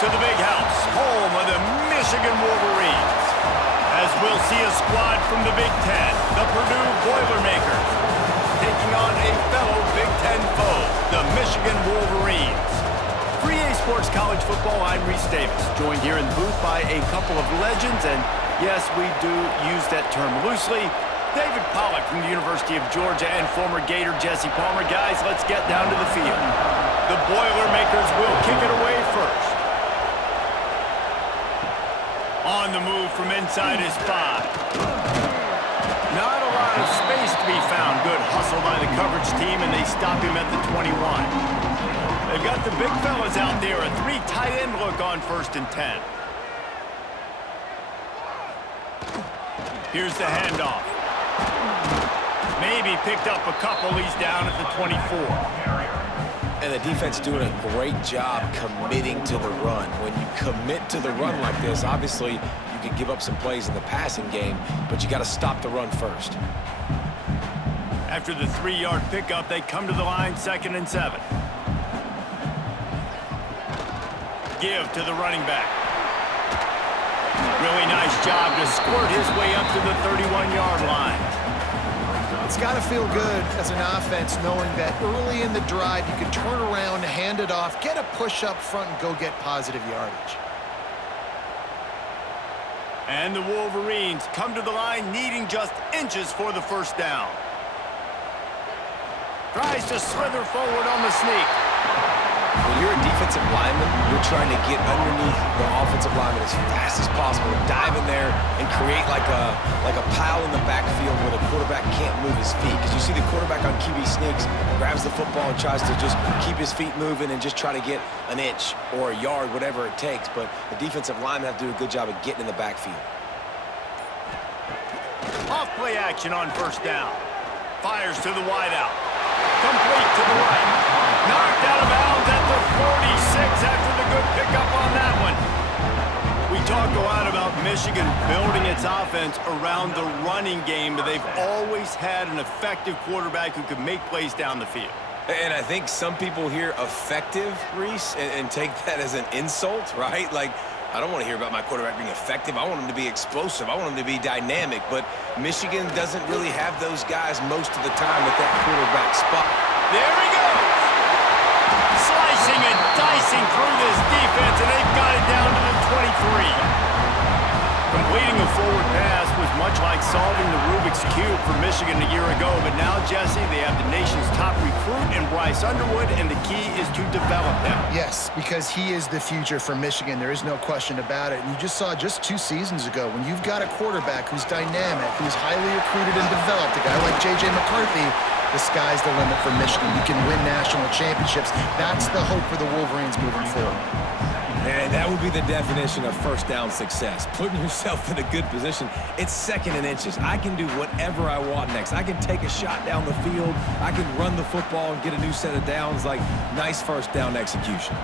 to the big house, home of the Michigan Wolverines, as we'll see a squad from the Big Ten, the Purdue Boilermakers, taking on a fellow Big Ten foe, the Michigan Wolverines. For EA Sports College Football, I'm Reese Davis, joined here in the booth by a couple of legends, and yes, we do use that term loosely. David Pollack from the University of Georgia and former Gator Jesse Palmer. Guys, let's get down to the field. The Boilermakers will kick it away first. On the move from inside his 5. Not a lot of space to be found. Good hustle by the coverage team, and they stop him at the 21. They've got the big fellas out there. A 3 tight end look on 1st and 10. Here's the handoff. Maybe picked up a couple. He's down at the 24. And the defense doing a great job committing to the run. When you commit to the run like this, obviously you can give up some plays in the passing game, but you got to stop the run first. After the 3-yard pickup, they come to the line, 2nd and 7. Give to the running back. Really nice job to squirt his way up to the 31-yard line. It's got to feel good as an offense knowing that early in the drive you can turn around, hand it off, get a push up front, and go get positive yardage. And the Wolverines come to the line needing just inches for the 1st down. Tries to slither forward on the sneak. When you're a defensive lineman, you're trying to get underneath the offensive lineman as fast as possible, dive in there and create like a pile in the backfield where the quarterback can't move his feet. Because you see the quarterback on QB sneaks, grabs the football and tries to just keep his feet moving and just try to get an inch or a yard, whatever it takes. But the defensive linemen have to do a good job of getting in the backfield. Off play action on 1st down. Fires to the wideout. Complete to the right. Knocked out of bounds at the 46 after the good pickup on that one. We talk a lot about Michigan building its offense around the running game, but they've always had an effective quarterback who can make plays down the field. And I think some people hear effective, Reese, and take that as an insult, right? Like, I don't want to hear about my quarterback being effective. I want him to be explosive. I want him to be dynamic. But Michigan doesn't really have those guys most of the time at that quarterback spot. There he goes. Slicing and dicing through this defense, and they've got it down to the 23. Completing a forward pass was much like solving the Rubik's Cube for Michigan a year ago, but now, Jesse, they have the nation's top recruit in Bryce Underwood, and the key is to develop him. Yes, because he is the future for Michigan. There is no question about it. And you just saw just 2 seasons ago, when you've got a quarterback who's dynamic, who's highly recruited and developed, a guy like J.J. McCarthy, the sky's the limit for Michigan. You can win national championships. That's the hope for the Wolverines moving forward. And that would be the definition of 1st down success. Putting yourself in a good position. It's 2nd and inches. I can do whatever I want next. I can take a shot down the field. I can run the football and get a new set of downs. Like, nice 1st down execution.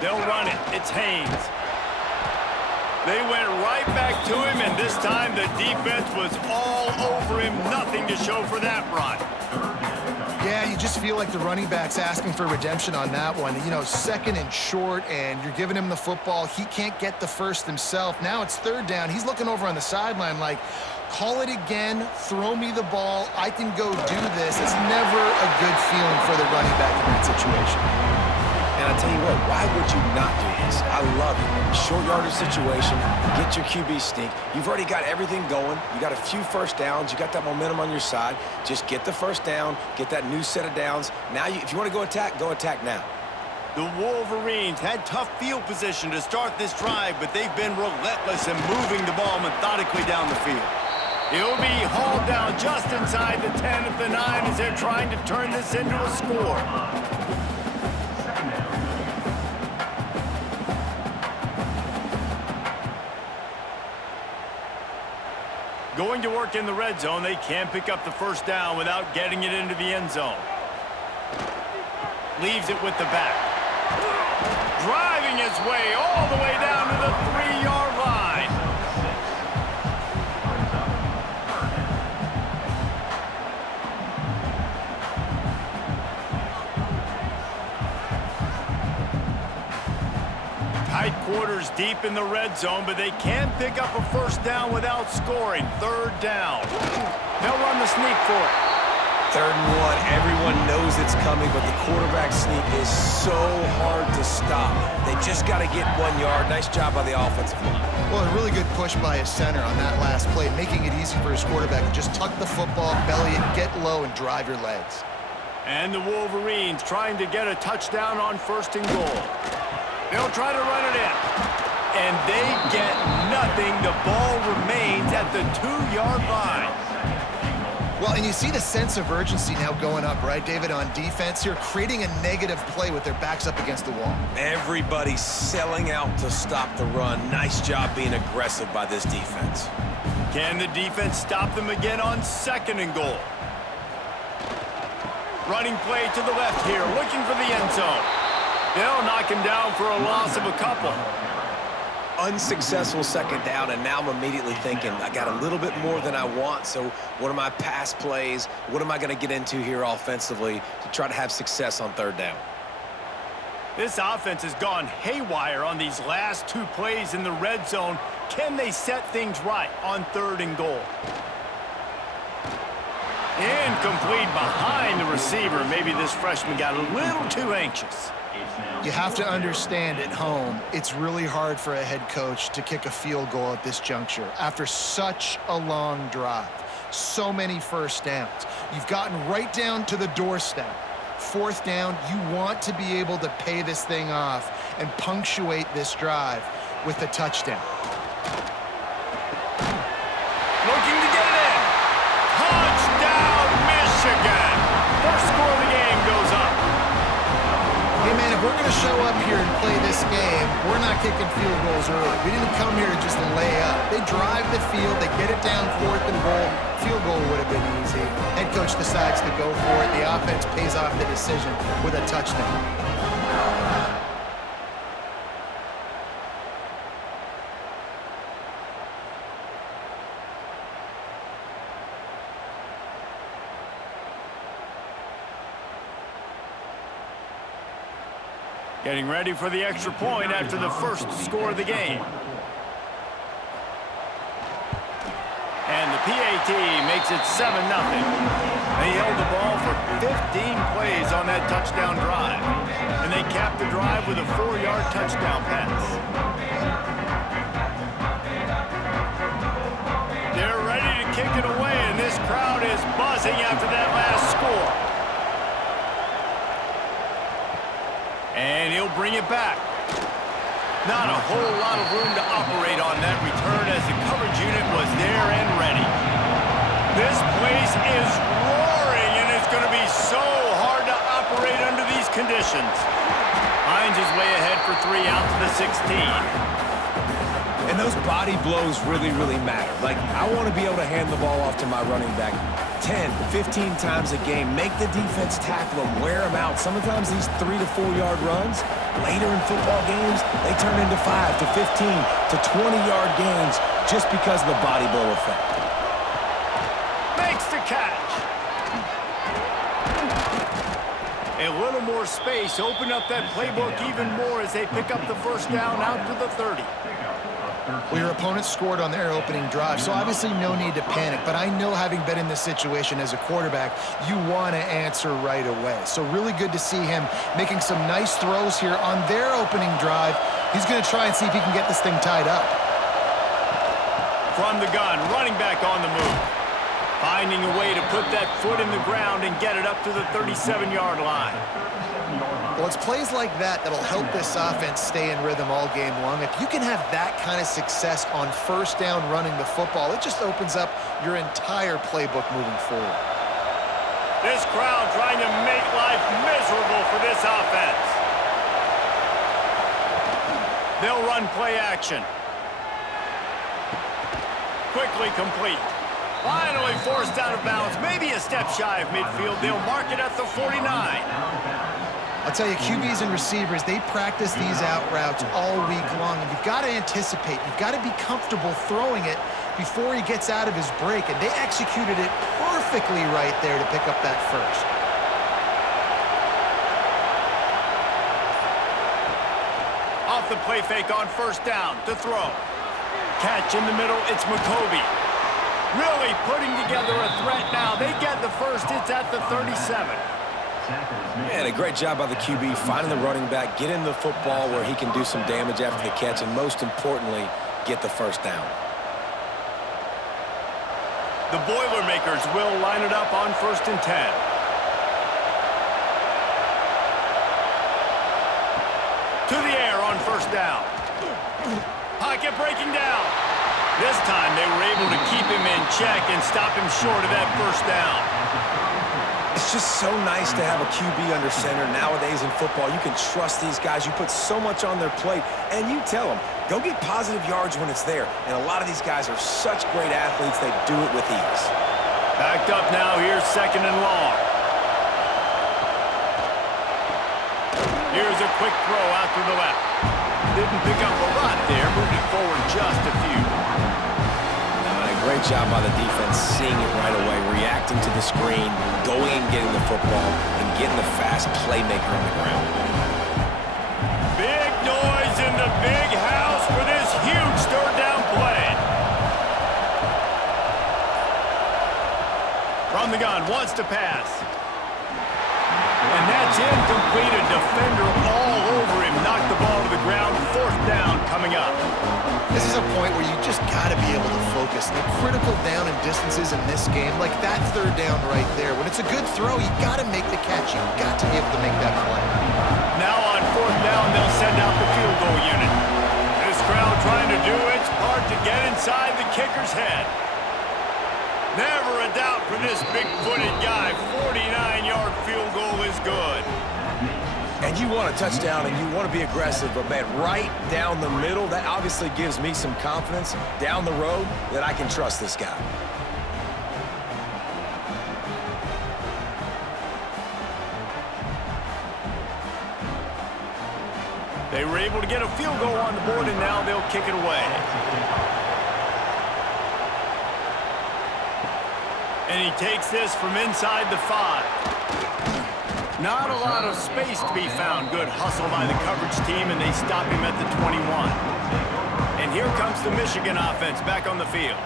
They'll run it. It's Haynes. They went right back to him, and this time the defense was all over him. Nothing to show for that run. Yeah, you just feel like the running back's asking for redemption on that one. You know, 2nd and short, and you're giving him the football. He can't get the 1st himself. Now it's 3rd down. He's looking over on the sideline like, call it again, throw me the ball, I can go do this. It's never a good feeling for the running back in that situation. And I'll tell you what, why would you not do this? I love it. Short yardage situation, get your QB sneak. You've already got everything going. You got a few 1st downs. You got that momentum on your side. Just get the 1st down, get that new set of downs. Now, if you want to go attack now. The Wolverines had tough field position to start this drive, but they've been relentless in moving the ball methodically down the field. He'll be hauled down just inside the 10 at the 9 as they're trying to turn this into a score. Going to work in the red zone, they can't pick up the 1st down without getting it into the end zone. Leaves it with the back. Driving his way all the way down to the 3-yard line. Tight quarters deep in the red zone, but they can pick up a first down without scoring. Third down. They'll run the sneak for it. 3rd and 1. Everyone knows it's coming, but the quarterback sneak is so hard to stop. They just got to get 1 yard. Nice job by the offensive line. Well, a really good push by his center on that last play, making it easy for his quarterback to just tuck the football, belly it, get low, and drive your legs. And the Wolverines trying to get a touchdown on 1st and goal. They'll try to run it in. And they get nothing. The ball remains at the 2-yard line. Well, and you see the sense of urgency now going up, right, David, on defense here, creating a negative play with their backs up against the wall. Everybody's selling out to stop the run. Nice job being aggressive by this defense. Can the defense stop them again on 2nd and goal? Running play to the left here, looking for the end zone. They'll knock him down for a loss of a couple. Unsuccessful 2nd down, and now I'm immediately thinking, I got a little bit more than I want, so what are my pass plays? What am I going to get into here offensively to try to have success on 3rd down? This offense has gone haywire on these last 2 plays in the red zone. Can they set things right on 3rd and goal? Incomplete behind the receiver. Maybe this freshman got a little too anxious. You have to understand at home, it's really hard for a head coach to kick a field goal at this juncture after such a long drive. So many first downs. You've gotten right down to the doorstep. 4th down, you want to be able to pay this thing off and punctuate this drive with a touchdown. Looking to get it in. Touchdown, Michigan. First score of the game goes up. Hey, man, if we're going to show up here and play this game, we're not kicking field goals early. We didn't come here to just lay up. They drive the field. They get it down 4th and goal. Field goal would have been easy. Head coach decides to go for it. The offense pays off the decision with a touchdown. Getting ready for the extra point after the first score of the game. And the PAT makes it 7-0. They held the ball for 15 plays on that touchdown drive. And they capped the drive with a 4-yard touchdown pass. They're ready to kick it away, and this crowd is buzzing after that last score. And he'll bring it back. Not a whole lot of room to operate on that return as the coverage unit was there and ready. This place is roaring, and it's going to be so hard to operate under these conditions. Hines is way ahead for 3 out to the 16. And those body blows really, really matter. Like, I want to be able to hand the ball off to my running back 10, 15 times a game. Make the defense tackle them, wear them out. Sometimes these 3 to 4 yard runs, later in football games, they turn into 5 to 15 to 20-yard gains just because of the body blow effect. Makes the catch. A little more space, open up that playbook even more as they pick up the first down out to the 30. Well, your opponent scored on their opening drive, so obviously no need to panic. But I know, having been in this situation as a quarterback, you want to answer right away. So really good to see him making some nice throws here on their opening drive. He's going to try and see if he can get this thing tied up. From the gun, running back on the move. Finding a way to put that foot in the ground and get it up to the 37-yard line. Well, it's plays like that that'll help this offense stay in rhythm all game long. If you can have that kind of success on first down running the football, it just opens up your entire playbook moving forward. This crowd trying to make life miserable for this offense. They'll run play action. Quickly complete. Finally forced out of bounds, maybe a step shy of midfield. They'll mark it at the 49. I'll tell you, QBs and receivers, they practice these out routes all week long, and you've got to anticipate. You've got to be comfortable throwing it before he gets out of his break, and they executed it perfectly right there to pick up that first. Off the play fake on first down to throw. Catch in the middle, it's McCovey. Really putting together a threat now. They get the first, it's at the 37. Man, a great job by the QB, finding the running back, getting the football where he can do some damage after the catch, and most importantly, get the first down. The Boilermakers will line it up on 1st and 10. To the air on first down. Pocket breaking down. This time they were able to keep him in check and stop him short of that first down. It's just so nice to have a QB under center. Nowadays in football, you can trust these guys. You put so much on their plate, and you tell them, go get positive yards when it's there. And a lot of these guys are such great athletes, they do it with ease. Backed up now, here's 2nd and long. Here's a quick throw out to the left. Didn't pick up a lot there, moving forward just a few. Great job by the defense, seeing it right away, reacting to the screen, going and getting the football, and getting the fast playmaker on the ground. Big noise in the big house for this huge 3rd down play. From the gun, wants to pass. And that's incomplete. A defender all over him. Knocked the ball to the ground. 4th down coming up. This is a point where you just got to be able to focus. The critical down and distances in this game, like that 3rd down right there. When it's a good throw, you got to make the catch. You got to be able to make that play. Now on 4th down, they'll send out the field goal unit. This crowd trying to do its part to get inside the kicker's head. Never a doubt for this big-footed guy. 49-yard field goal is good. And you want a touchdown and you want to be aggressive, but man, right down the middle, that obviously gives me some confidence down the road that I can trust this guy. They were able to get a field goal on the board, and now they'll kick it away. And he takes this from inside the 5. Not a lot of space to be found. Good hustle by the coverage team, and they stop him at the 21. And here comes the Michigan offense back on the field.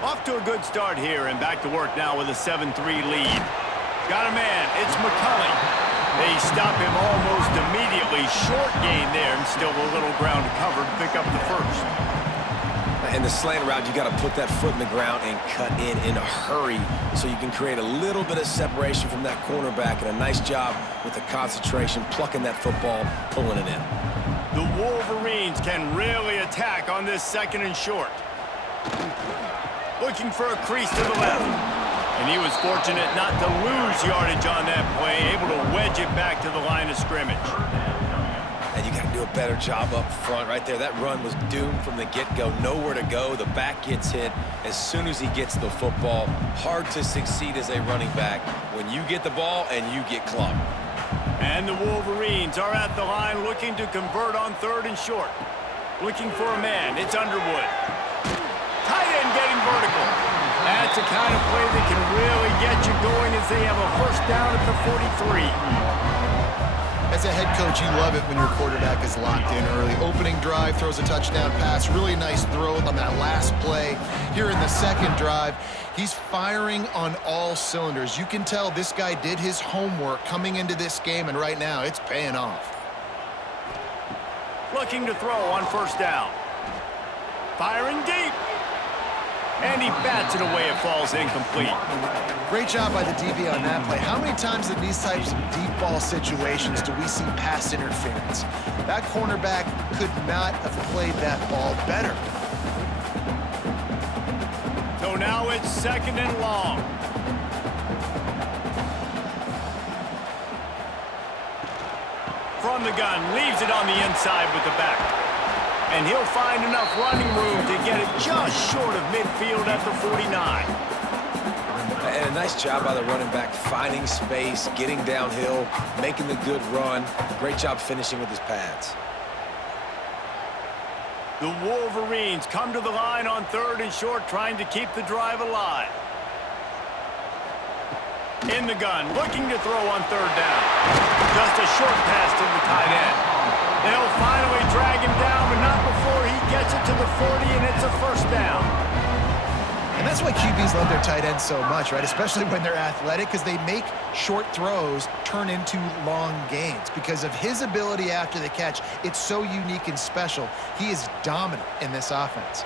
Off to a good start here, and back to work now with a 7-3 lead. Got a man, it's McCulley. They stop him almost immediately. Short gain there, and still a little ground to cover to pick up the first. In the slant route, you got to put that foot in the ground and cut in a hurry so you can create a little bit of separation from that cornerback, and a nice job with the concentration, plucking that football, pulling it in. The Wolverines can really attack on this 2nd and short. Looking for a crease to the left. And he was fortunate not to lose yardage on that play, able to wedge it back to the line of scrimmage. And you got to do a better job up front right there. That run was doomed from the get-go. Nowhere to go. The back gets hit as soon as he gets the football. Hard to succeed as a running back when you get the ball and you get clogged. And the Wolverines are at the line looking to convert on 3rd and short. Looking for a man. It's Underwood. Tight end getting vertical. That's the kind of play that can really get you going as they have a first down at the 43. As a head coach, you love it when your quarterback is locked in early. Opening drive, throws a touchdown pass. Really nice throw on that last play. Here in the 2nd drive, he's firing on all cylinders. You can tell this guy did his homework coming into this game, and right now it's paying off. Looking to throw on first down. Firing deep. And he bats it away. It falls incomplete. Great job by the DB on that play. How many times in these types of deep ball situations do we see pass interference? That cornerback could not have played that ball better. So now it's 2nd and long. From the gun, leaves it on the inside with the back. And he'll find enough running room to get it just short of midfield at the 49. And a nice job by the running back, finding space, getting downhill, making the good run. Great job finishing with his pads. The Wolverines come to the line on 3rd and short, trying to keep the drive alive. In the gun, looking to throw on 3rd down. Just a short pass to the tight end. They'll finally drag him 40, and it's a first down. And that's why QBs love their tight ends so much, right? Especially when they're athletic, because they make short throws turn into long gains. Because of his ability after the catch, it's so unique and special. He is dominant in this offense.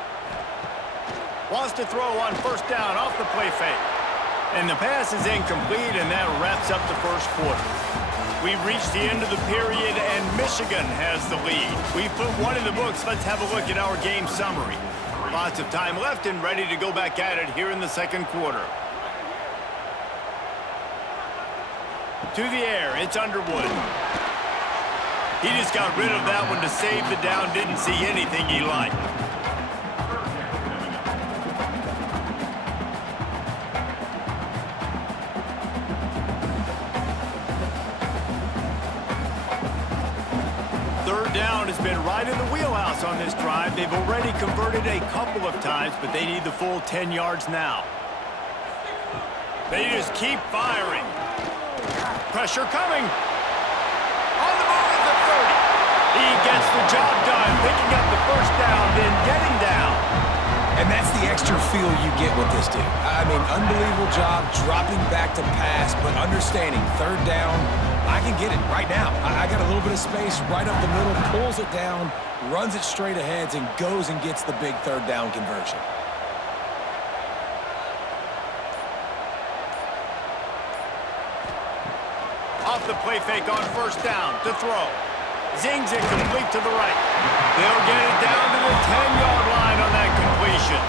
Wants to throw on first down off the play fake. And the pass is incomplete, and that wraps up the first quarter. We've reached the end of the period, and Michigan has the lead. We've put one in the books. Let's have a look at our game summary. Lots of time left and ready to go back at it here in the second quarter. To the air, it's Underwood. He just got rid of that one to save the down. Didn't see anything he liked. Third down has been right in the wheelhouse on this drive. They've already converted a couple of times, but they need the full 10 yards now. They just keep firing. Pressure coming. On the move at the 30. He gets the job done, picking up the first down, then getting down. And that's the extra feel you get with this dude. I mean, unbelievable job dropping back to pass, but understanding third down, I can get it right now. I got a little bit of space right up the middle, pulls it down, runs it straight ahead, and goes and gets the big third down conversion. Off the play fake on first down to throw. Zings it complete to the right. They'll get it down to the 10-yard line on that completion.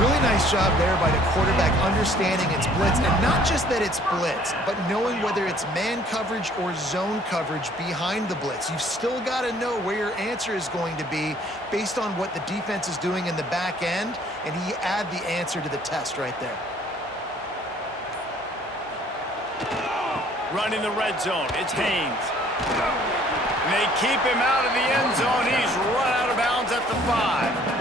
Really nice job there by the quarterback understanding it's blitz, and not just that it's blitz, but knowing whether it's man coverage or zone coverage behind the blitz. You've still got to know where your answer is going to be based on what the defense is doing in the back end, and he add the answer to the test right there. Running the red zone, it's Haynes. And they keep him out of the end zone. He's run out of bounds at the 5.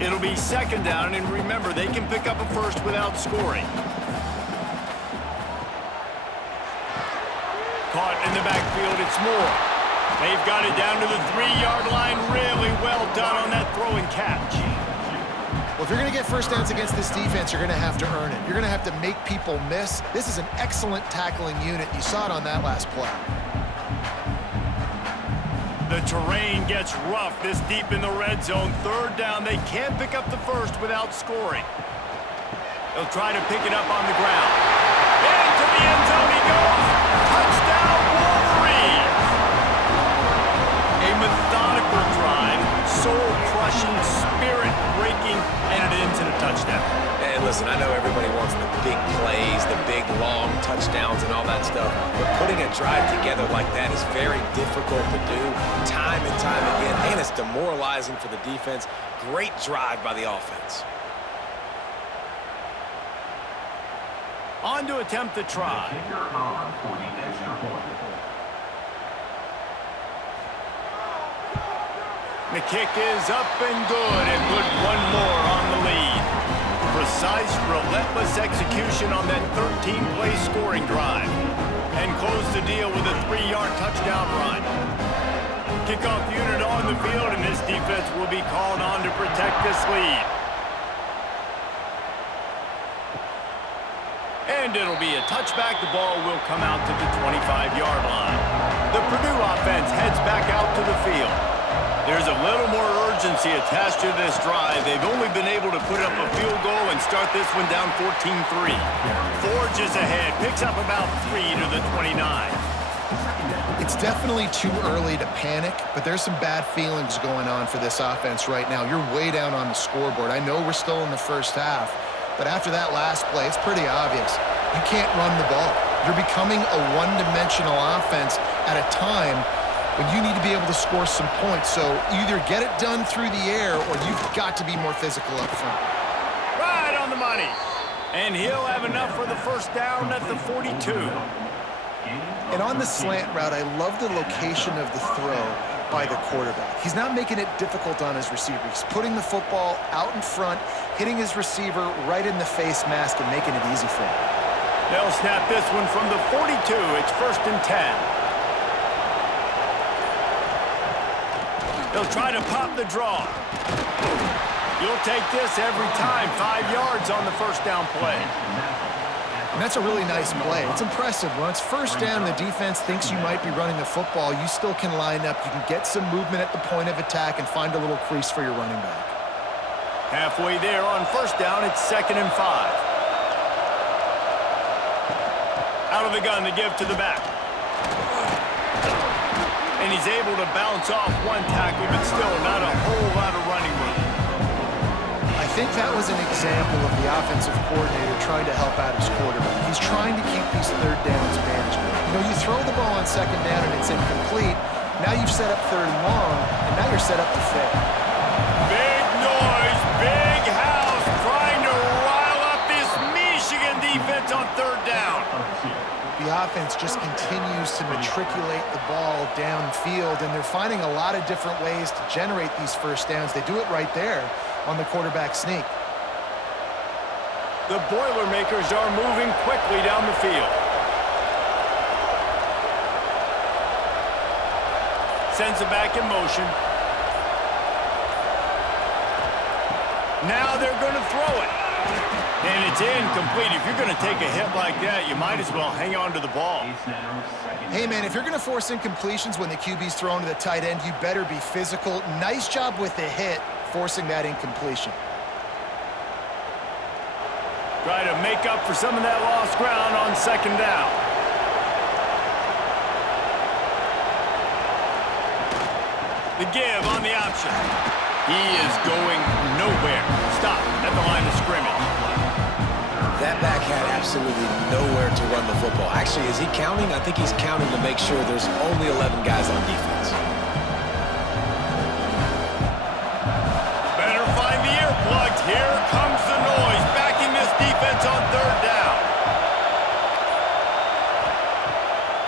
It'll be second down, and remember, they can pick up a first without scoring. Caught in the backfield, it's Moore. They've got it down to the 3-yard line. Really well done on that throw and catch. Well, if you're going to get first downs against this defense, you're going to have to earn it. You're going to have to make people miss. This is an excellent tackling unit. You saw it on that last play. The terrain gets rough this deep in the red zone. Third down, they can't pick up the first without scoring. They'll try to pick it up on the ground. Into the end zone he goes. Touchdown, Wolverine! A methodical drive, soul-crushing, spirit-breaking, and it ends in a touchdown. And listen, I know everybody wants the big plays, the big, long touchdowns and all that stuff, but putting a drive together like that is very difficult to do time and time again, and it's demoralizing for the defense. Great drive by the offense. On to attempt the try. The kick is up and good, and put one more on the lead. Precise, relentless execution on that 13-play scoring drive. And close the deal with a 3-yard touchdown run. Kickoff unit on the field, and this defense will be called on to protect this lead. And it'll be a touchback. The ball will come out to the 25-yard line. The Purdue offense heads back out to the field. There's a little more urgency attached to this drive. They've only been able to put up a field goal and start this one down 14-3. Forges ahead, picks up about 3 to the 29. It's definitely too early to panic, but there's some bad feelings going on for this offense right now. You're way down on the scoreboard. I know we're still in the first half, but after that last play, it's pretty obvious. You can't run the ball. You're becoming a one-dimensional offense at a time when you need to be able to score some points. So either get it done through the air or you've got to be more physical up front. Right on the money. And he'll have enough for the first down at the 42. And on the slant route, I love the location of the throw by the quarterback. He's not making it difficult on his receiver. He's putting the football out in front, hitting his receiver right in the face mask and making it easy for him. They'll snap this one from the 42. It's 1st and 10. They'll try to pop the draw. You'll take this every time. 5 yards on the first down play. And that's a really nice play. It's impressive. When it's first down, the defense thinks you might be running the football. You still can line up. You can get some movement at the point of attack and find a little crease for your running back. Halfway there on first down, it's 2nd and 5. Out of the gun to give to the back. And he's able to bounce off one tackle, but still not a whole lot of running room. I think that was an example of the offensive coordinator trying to help out his quarterback. He's trying to keep these third downs manageable. You know, you throw the ball on second down and it's incomplete. Now you've set up 3rd and long, and now you're set up to fail. Big noise, big house, trying to rile up this Michigan defense on 3rd down. The offense just continues to matriculate the ball downfield, and they're finding a lot of different ways to generate these first downs. They do it right there on the quarterback sneak. The Boilermakers are moving quickly down the field. Sends it back in motion. Now they're going to throw it. And it's incomplete. If you're going to take a hit like that, you might as well hang on to the ball. Hey, man, if you're going to force incompletions when the QB's thrown to the tight end, you better be physical. Nice job with the hit, forcing that incompletion. Try to make up for some of that lost ground on 2nd down. The give on the option. He is going nowhere. Stop at the line of scrimmage. That back had absolutely nowhere to run the football. Actually, is he counting? I think he's counting to make sure there's only 11 guys on defense. Better find the earplugs. Here comes the noise, backing this defense on 3rd down.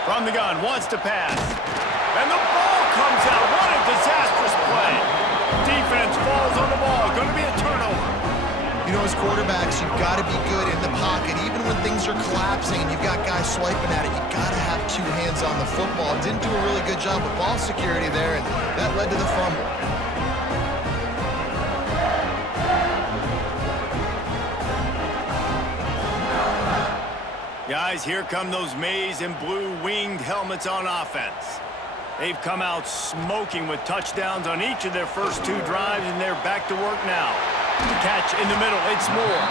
From the gun, wants to pass. And the ball comes out. What a disastrous play. Defense falls on the ball. Going to be a turnover. You know, as quarterbacks, you've got to be good in the pocket. Even when things are collapsing and you've got guys swiping at it, you've got to have 2 hands on the football. Didn't do a really good job with ball security there, and that led to the fumble. Guys, here come those maize and blue winged helmets on offense. They've come out smoking with touchdowns on each of their first 2 drives, and they're back to work now. The catch in the middle, it's Moore.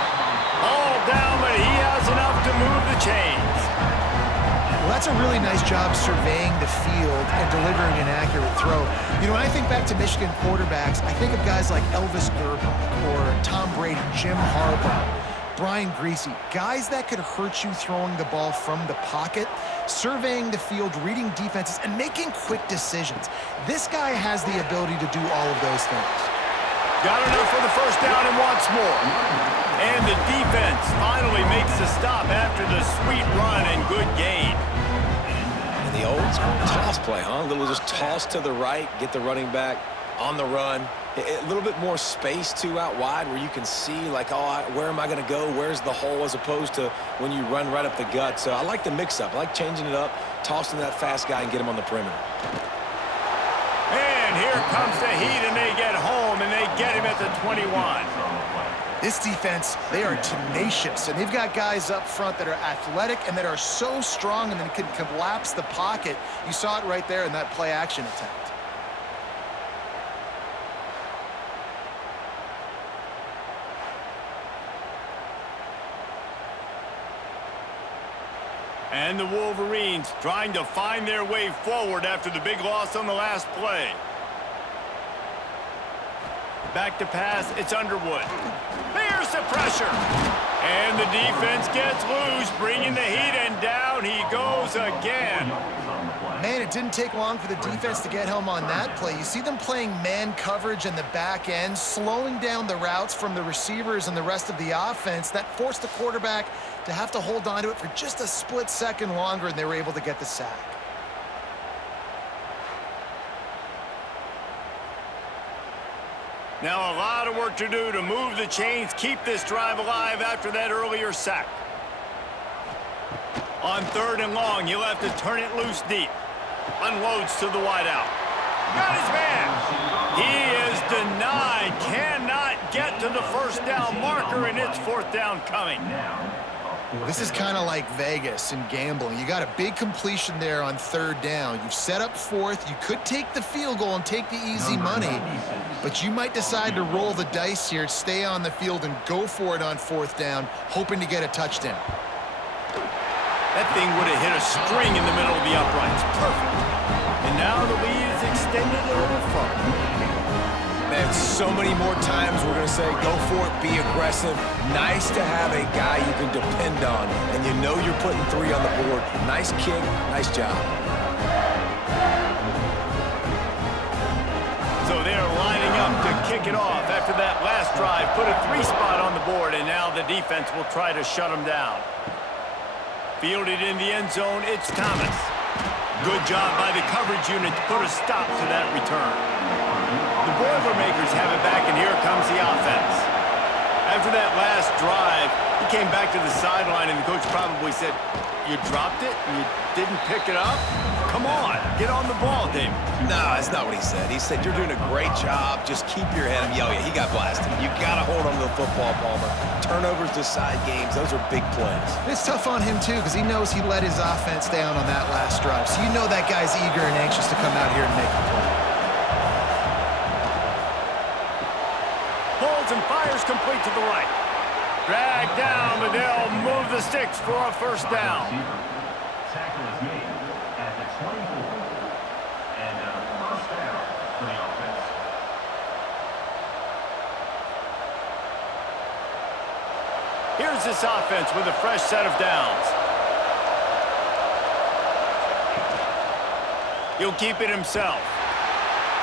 All down, but he has enough to move the chains. Well, that's a really nice job surveying the field and delivering an accurate throw. You know, when I think back to Michigan quarterbacks, I think of guys like Elvis Gerbach or Tom Brady, Jim Harbaugh, Brian Griese, guys that could hurt you throwing the ball from the pocket, surveying the field, reading defenses, and making quick decisions. This guy has the ability to do all of those things. Got enough for the first down and wants more. And the defense finally makes the stop after the sweet run and good gain. And the old school toss play, huh? A little just toss to the right, get the running back on the run. A little bit more space, too, out wide where you can see, like, oh, where am I going to go? Where's the hole, as opposed to when you run right up the gut. So I like the mix-up. I like changing it up, tossing that fast guy and get him on the perimeter. And here comes the heat, and they get home, and they get him at the 21. This defense, they are tenacious, and they've got guys up front that are athletic and that are so strong and then can collapse the pocket. You saw it right there in that play-action attempt. And the Wolverines trying to find their way forward after the big loss on the last play. Back to pass, it's Underwood. There's the pressure. And the defense gets loose, bringing the heat, and down he goes again. Man, it didn't take long for the defense to get home on that play. You see them playing man coverage in the back end, slowing down the routes from the receivers and the rest of the offense. That forced the quarterback to have to hold on to it for just a split second longer, and they were able to get the sack. Now a lot of work to do to move the chains, keep this drive alive after that earlier sack. On 3rd and long, he'll have to turn it loose deep. Unloads to the wideout. Got his man. He is denied. Cannot get to the first down marker, and it's 4th down coming. This is kind of like Vegas in gambling. You got a big completion there on 3rd down. You've set up 4th. You could take the field goal and take the easy money, but you might decide to roll the dice here, stay on the field, and go for it on 4th down, hoping to get a touchdown. That thing would have hit a string in the middle of the uprights. Perfect. And now the lead is extended a little further. Man, so many more times we're going to say, go for it, be aggressive. Nice to have a guy you can depend on, and you know you're putting 3 on the board. Nice kick, nice job. So they're lining up to kick it off after that last drive. Put a 3 spot on the board, and now the defense will try to shut them down. Fielded in the end zone, it's Thomas. Good job by the coverage unit to put a stop to that return. The Boilermakers have it back, and here comes the offense. After that last drive, he came back to the sideline, and the coach probably said, you dropped it and you didn't pick it up? Come on, get on the ball, David. No, that's not what he said. He said, you're doing a great job. Just keep your head up. Yeah, he got blasted. You got to hold on to the football, Palmer. Turnovers decide games. Those are big plays. It's tough on him, too, because he knows he let his offense down on that last drive. So you know that guy's eager and anxious to come out here and make a play. Pulls and fires complete to the right. Drag down, but they'll move the sticks for a 1st down. Tackle is made at the 24. And 1st down for the offense. Here's this offense with a fresh set of downs. He'll keep it himself.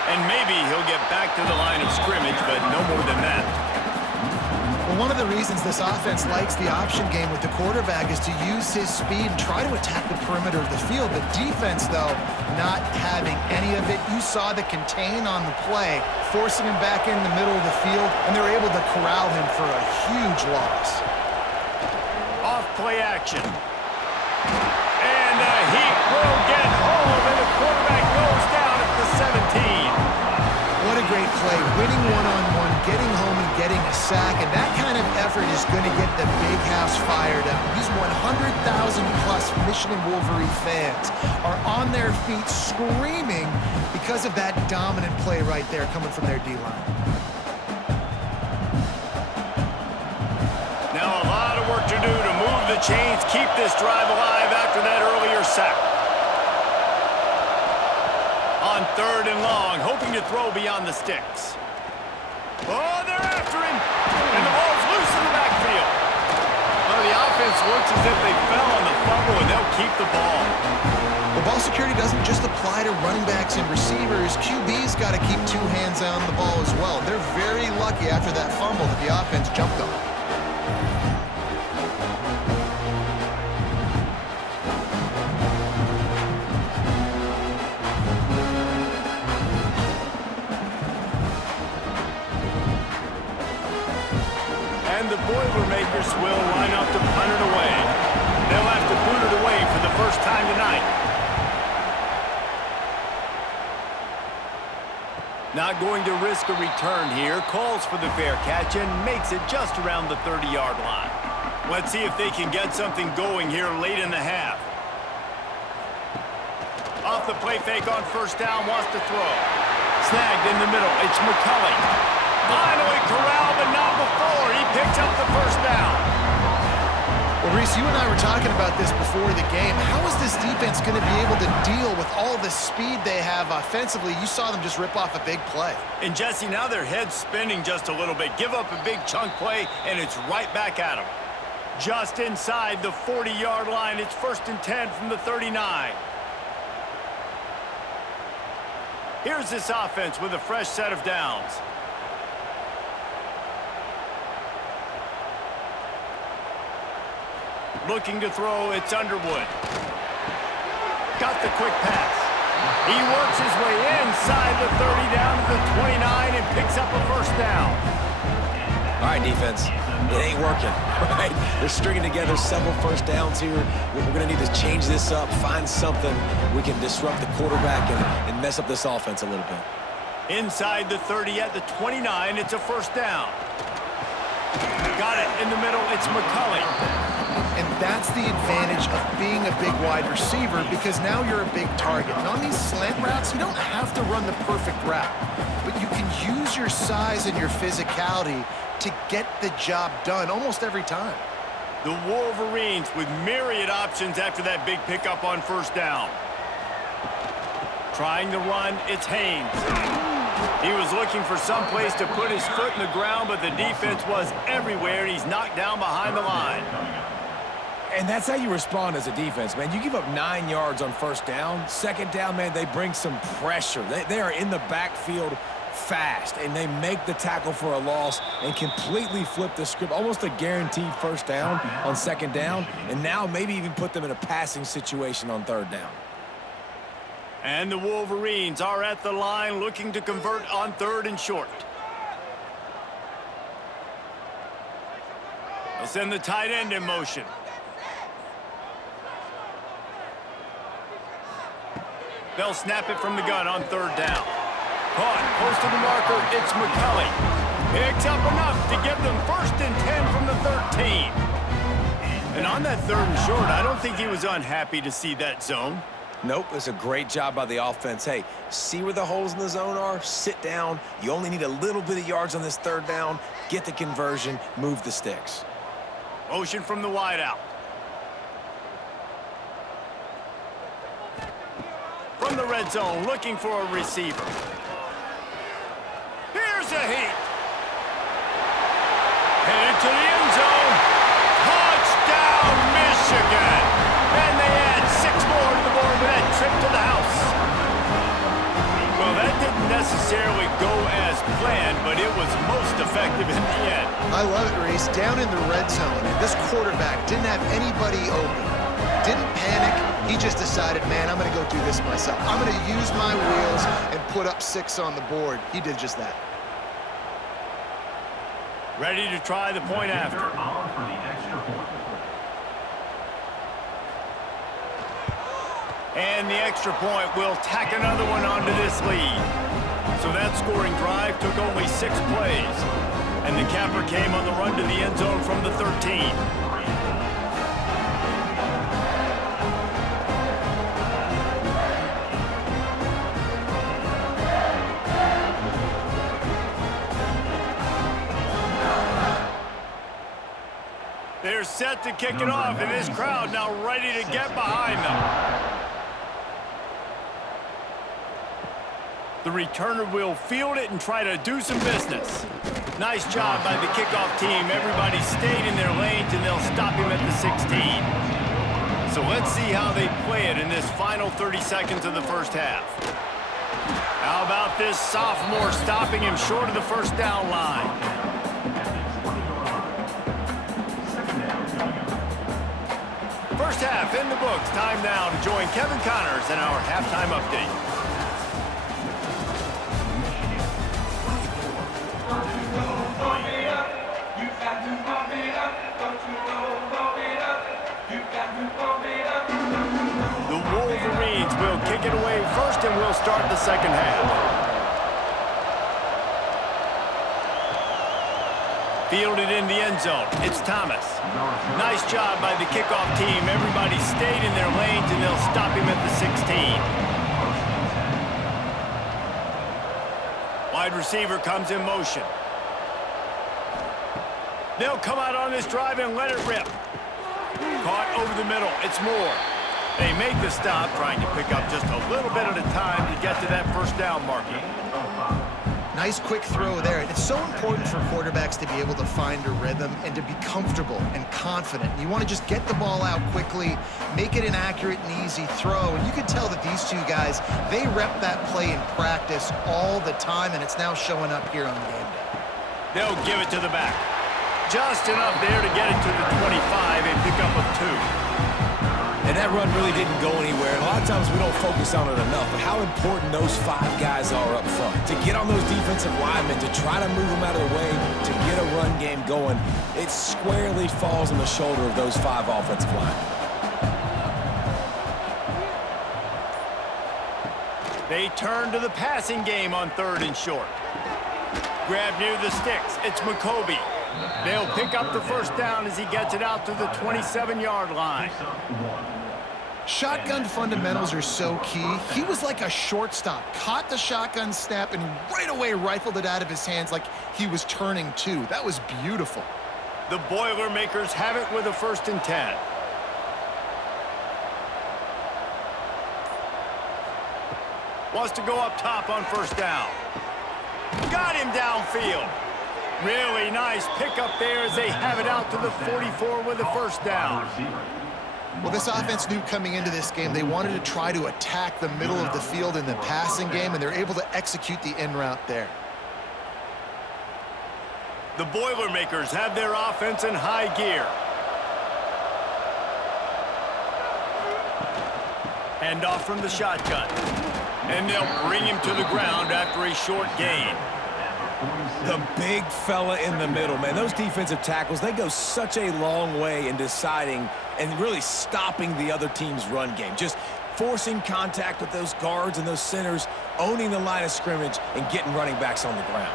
And maybe he'll get back to the line of scrimmage, but no more than that. Well, one of the reasons this offense likes the option game with the quarterback is to use his speed and try to attack the perimeter of the field. The defense, though, not having any of it. You saw the contain on the play, forcing him back in the middle of the field, and they're able to corral him for a huge loss. Off play action. And the heat will get home, and the quarterback goes down at the 17. What a great play, winning one-on-one, getting home and getting a sack, and that kind of effort is going to get the big house fired up. These 100,000-plus Michigan Wolverine fans are on their feet screaming because of that dominant play right there coming from their D-line. Now a lot of work to do to move the chains, keep this drive alive after that earlier sack. On 3rd and long, hoping to throw beyond the sticks. Oh, they're after him! And the ball's loose in the backfield. Well, the offense looks as if they fell on the fumble, and they'll keep the ball. Well, ball security doesn't just apply to running backs and receivers. QB's got to keep 2 hands on the ball as well. They're very lucky after that fumble that the offense jumped on. And the Boilermakers will line up to punt it away. They'll have to boot it away for the first time tonight. Not going to risk a return here. Calls for the fair catch and makes it just around the 30-yard line. Let's see if they can get something going here late in the half. Off the play fake on 1st down, wants to throw. Snagged in the middle. It's McCulley. Finally corralled, but not before. He picked up the 1st down. Well, Reese, you and I were talking about this before the game. How is this defense going to be able to deal with all the speed they have offensively? You saw them just rip off a big play. And Jesse, now their head's spinning just a little bit. Give up a big chunk play, and it's right back at them. Just inside the 40-yard line. It's 1st and 10 from the 39. Here's this offense with a fresh set of downs. Looking to throw, it's Underwood. Got the quick pass. He works his way inside the 30 down to the 29 and picks up a first down. All right, defense, it ain't working, right? They're stringing together several first downs here. We're going to need to change this up, find something we can disrupt the quarterback and mess up this offense a little bit. Inside the 30 at the 29, it's a first down. Got it in the middle, it's McCulley. And that's the advantage of being a big wide receiver, because now you're a big target. And on these slant routes, you don't have to run the perfect route, but you can use your size and your physicality to get the job done almost every time. The Wolverines with myriad options after that big pickup on first down. Trying to run, it's Haynes. He was looking for some place to put his foot in the ground, but the defense was everywhere, and he's knocked down behind the line. And that's how you respond as a defense, man. You give up 9 yards on first down. Second down, man, they bring some pressure. They are in the backfield fast, and they make the tackle for a loss and completely flip the script. Almost a guaranteed first down on second down, and now maybe even put them in a passing situation on third down. And the Wolverines are at the line looking to convert on third and short. They'll send the tight end in motion. They'll snap it from the gun on third down. Caught, close to the marker, it's McCulley. Picks up enough to give them 1st and 10 from the 13. And on that third and short, I don't think he was unhappy to see that zone. Nope, it's a great job by the offense. Hey, see where the holes in the zone are, sit down. You only need a little bit of yards on this third down. Get the conversion, move the sticks. Motion from the wideout. From the red zone, looking for a receiver. Here's a heat. Headed to the end zone. Touchdown, Michigan. And they add 6 more to the board with that trip to the house. Well, that didn't necessarily go as planned, but it was most effective in the end. I love it, Reese. Down in the red zone, and this quarterback didn't have anybody open. Didn't panic. He just decided, man, I'm going to go do this myself. I'm going to use my wheels and put up 6 on the board. He did just that. Ready to try the point after. And the extra point will tack another one onto this lead. So that scoring drive took only 6 plays. And the capper came on the run to the end zone from the 13. They're set to kick it off, and this crowd now ready to get behind them. The returner will field it and try to do some business. Nice job by the kickoff team. Everybody stayed in their lanes, and they'll stop him at the 16. So let's see how they play it in this final 30 seconds of the first half. How about this sophomore stopping him short of the first down line? First half in the books. Time now to join Kevin Connors in our halftime update. The Wolverines will kick it away first, and we'll start the second half. Fielded in the end zone. It's Thomas. Nice job by the kickoff team. Everybody stayed in their lanes, and they'll stop him at the 16. Wide receiver comes in motion. They'll come out on this drive and let it rip. Caught over the middle. It's Moore. They make the stop, trying to pick up just a little bit at a time to get to that first down marker. Nice quick throw there. And it's so important for quarterbacks to be able to find a rhythm and to be comfortable and confident. You want to just get the ball out quickly, make it an accurate and easy throw. And you can tell that these two guys, they rep that play in practice all the time, and it's now showing up here on game day. They'll give it to the back. Just enough there to get it to the 25 and pick up a 2. And that run really didn't go anywhere. And a lot of times we don't focus on it enough, but how important those 5 guys are up front. To get on those defensive linemen, to try to move them out of the way, to get a run game going, it squarely falls on the shoulder of those 5 offensive linemen. They turn to the passing game on 3rd and short. Grab near the sticks. It's McCoby. They'll pick up the first down as he gets it out to the 27-yard line. Shotgun fundamentals are so key. He was like a shortstop, caught the shotgun snap, and right away rifled it out of his hands like he was turning 2. That was beautiful. The Boilermakers have it with a 1st and 10. Wants to go up top on 1st down. Got him downfield. Really nice pickup there as they have it out to the 44 with the 1st down. Well, this offense knew coming into this game they wanted to try to attack the middle of the field in the passing game, and they're able to execute the in route there. The Boilermakers have their offense in high gear. Hand off from the shotgun. And they'll bring him to the ground after a short gain. The big fella in the middle, man. Those defensive tackles, they go such a long way in deciding and really stopping the other team's run game. Just forcing contact with those guards and those centers, owning the line of scrimmage, and getting running backs on the ground.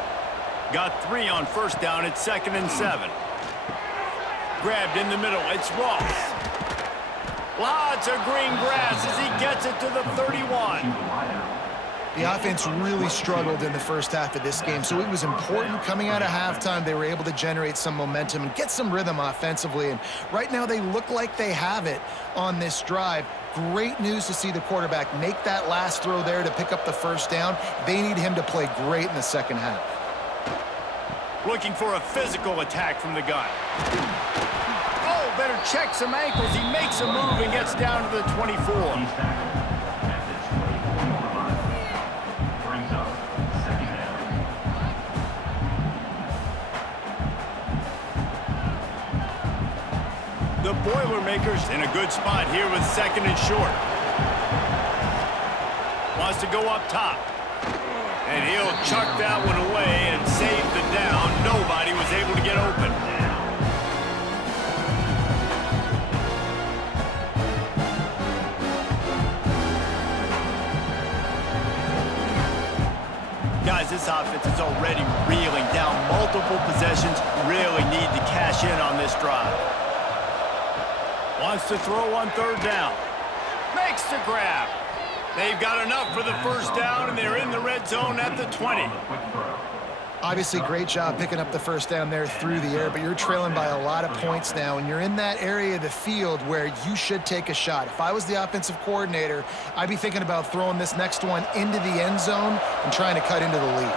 Got 3 on 1st down at 2nd and 7. Grabbed in the middle. It's Ross. Lots of green grass as he gets it to the 31. The offense really struggled in the first half of this game, so it was important coming out of halftime they were able to generate some momentum and get some rhythm offensively. And right now they look like they have it on this drive. Great news to see the quarterback make that last throw there to pick up the 1st down. They need him to play great in the 2nd half. Looking for a physical attack from the gun. Oh, better check some ankles. He makes a move and gets down to the 24. The Boilermakers in a good spot here with 2nd and short. Wants to go up top. And he'll chuck that one away and save the down. Nobody was able to get open. Guys, this offense is already reeling down multiple possessions. Really need to cash in on this drive. Wants to throw on 3rd down. Makes the grab. They've got enough for the 1st down, and they're in the red zone at the 20. Obviously, great job picking up the 1st down there through the air, but you're trailing by a lot of points now, and you're in that area of the field where you should take a shot. If I was the offensive coordinator, I'd be thinking about throwing this next one into the end zone and trying to cut into the lead.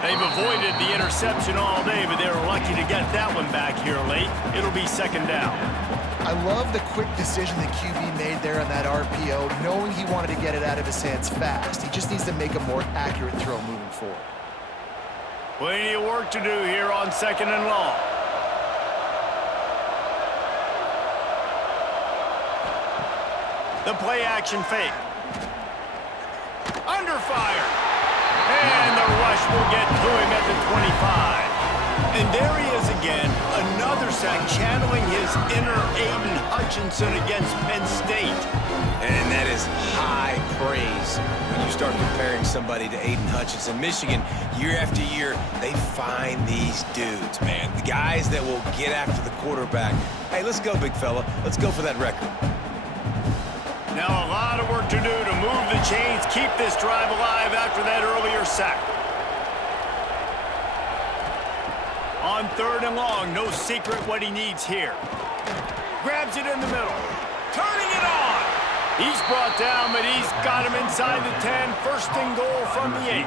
They've avoided the interception all day, but they were lucky to get that one back here late. It'll be 2nd down. I love the quick decision the QB made there on that RPO, knowing he wanted to get it out of his hands fast. He just needs to make a more accurate throw moving forward. Plenty of work to do here on 2nd and long. The play action fake. Under fire. And the rush will get to him at the 25. And there he is again, another sack channeling his inner Aiden Hutchinson against Penn State. And that is high praise when you start comparing somebody to Aiden Hutchinson. Michigan, year after year, they find these dudes, man. The guys that will get after the quarterback. Hey, let's go, big fella. Let's go for that record. Now a lot of work to do to move the chains, keep this drive alive after that earlier sack. On 3rd and long, no secret what he needs here. Grabs it in the middle. Turning it on. He's brought down, but he's got him inside the 10. 1st and goal from the 8.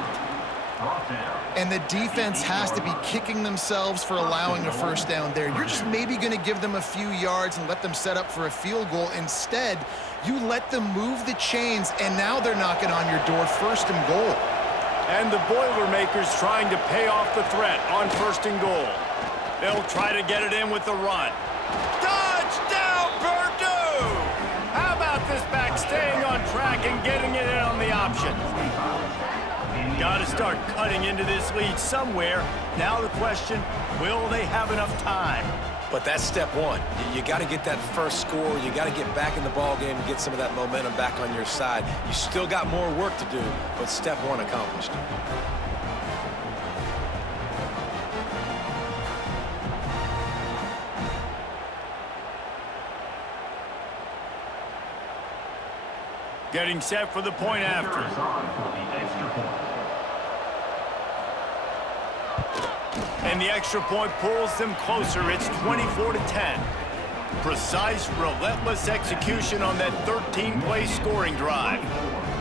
And the defense has to be kicking themselves for allowing a 1st down there. You're just maybe going to give them a few yards and let them set up for a field goal. Instead, you let them move the chains, and now they're knocking on your door 1st and goal. And the Boilermakers trying to pay off the threat on 1st and goal. They'll try to get it in with the run. Touchdown, Purdue! How about this back staying on track and getting it in on the option? Got to start cutting into this lead somewhere. Now the question, will they have enough time? But that's step one. You got to get that first score. You got to get back in the ball game and get some of that momentum back on your side. You still got more work to do, but step one accomplished. Getting set for the point after. And the extra point pulls them closer. It's 24-10. Precise, relentless execution on that 13-play scoring drive.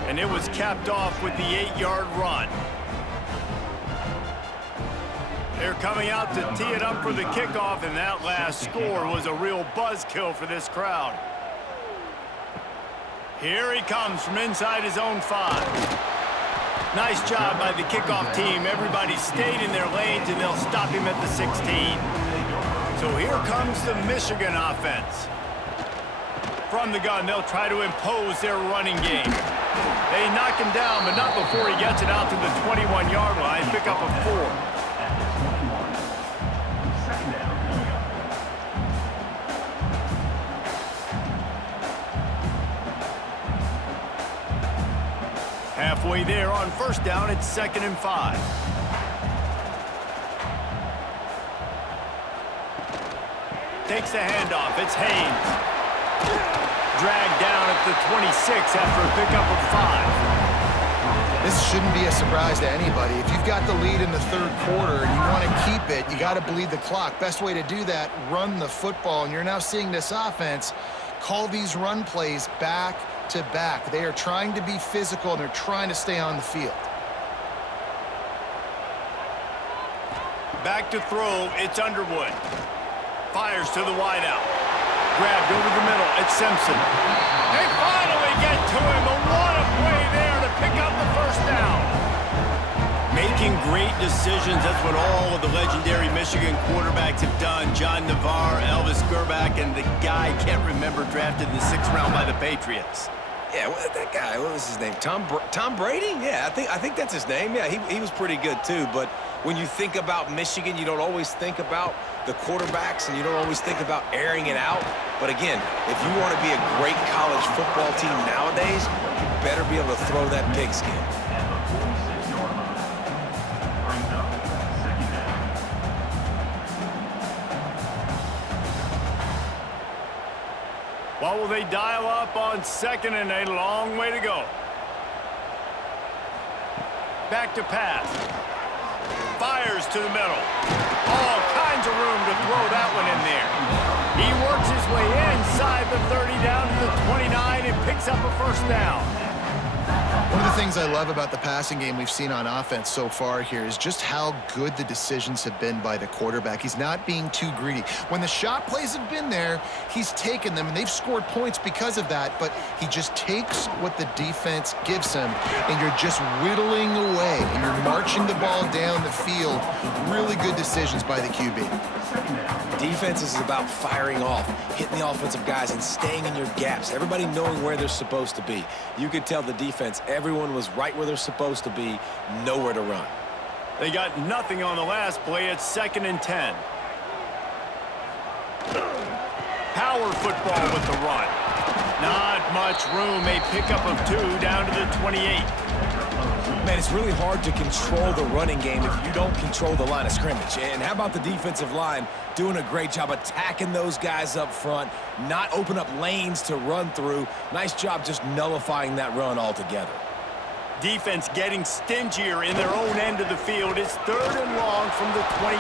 And it was capped off with the 8-yard run. They're coming out to tee it up for the kickoff, and that last score was a real buzzkill for this crowd. Here he comes from inside his own 5. Nice job by the kickoff team. Everybody stayed in their lanes, and they'll stop him at the 16. So here comes the Michigan offense. From the gun, they'll try to impose their running game. They knock him down, but not before he gets it out to the 21-yard line. Pick up a 4. Halfway there on 1st down, it's 2nd and 5. Takes the handoff. It's Haynes. Dragged down at the 26 after a pickup of 5. This shouldn't be a surprise to anybody. If you've got the lead in the 3rd quarter and you want to keep it, you got to bleed the clock. Best way to do that, run the football. And you're now seeing this offense call these run plays back to back. They are trying to be physical, and they're trying to stay on the field. Back to throw, it's Underwood. Fires to the wideout. Grabbed over the middle, it's Simpson. They finally get to him, but what a play there to pick up the 1st down. Making great decisions, that's what all of the legendary Michigan quarterbacks have done. John Navarre, Elvis Gerbach, and the guy, can't remember, drafted in the 6th round by the Patriots. Yeah, that guy, what was his name? Tom Brady? Yeah, I think that's his name. Yeah, he was pretty good too. But when you think about Michigan, you don't always think about the quarterbacks, and you don't always think about airing it out. But again, if you want to be a great college football team nowadays, you better be able to throw that pigskin. What will they dial up on 2nd and a long way to go? Back to pass. Fires to the middle. All kinds of room to throw that one in there. He works his way inside the 30 down to the 29 and picks up a 1st down. One of the things I love about the passing game we've seen on offense so far here is just how good the decisions have been by the quarterback. He's not being too greedy. When the shot plays have been there, he's taken them, and they've scored points because of that, but he just takes what the defense gives him, and you're just whittling away, and you're marching the ball down the field. Really good decisions by the QB. Defense is about firing off, hitting the offensive guys, and staying in your gaps. Everybody knowing where they're supposed to be. You could tell the defense, everyone was right where they're supposed to be, nowhere to run. They got nothing on the last play. It's 2nd and 10. Power football with the run. Not much room. A pickup of 2 down to the 28. Man, it's really hard to control the running game if you don't control the line of scrimmage. And how about the defensive line doing a great job attacking those guys up front, not open up lanes to run through. Nice job just nullifying that run altogether. Defense getting stingier in their own end of the field. It's 3rd and long from the 28.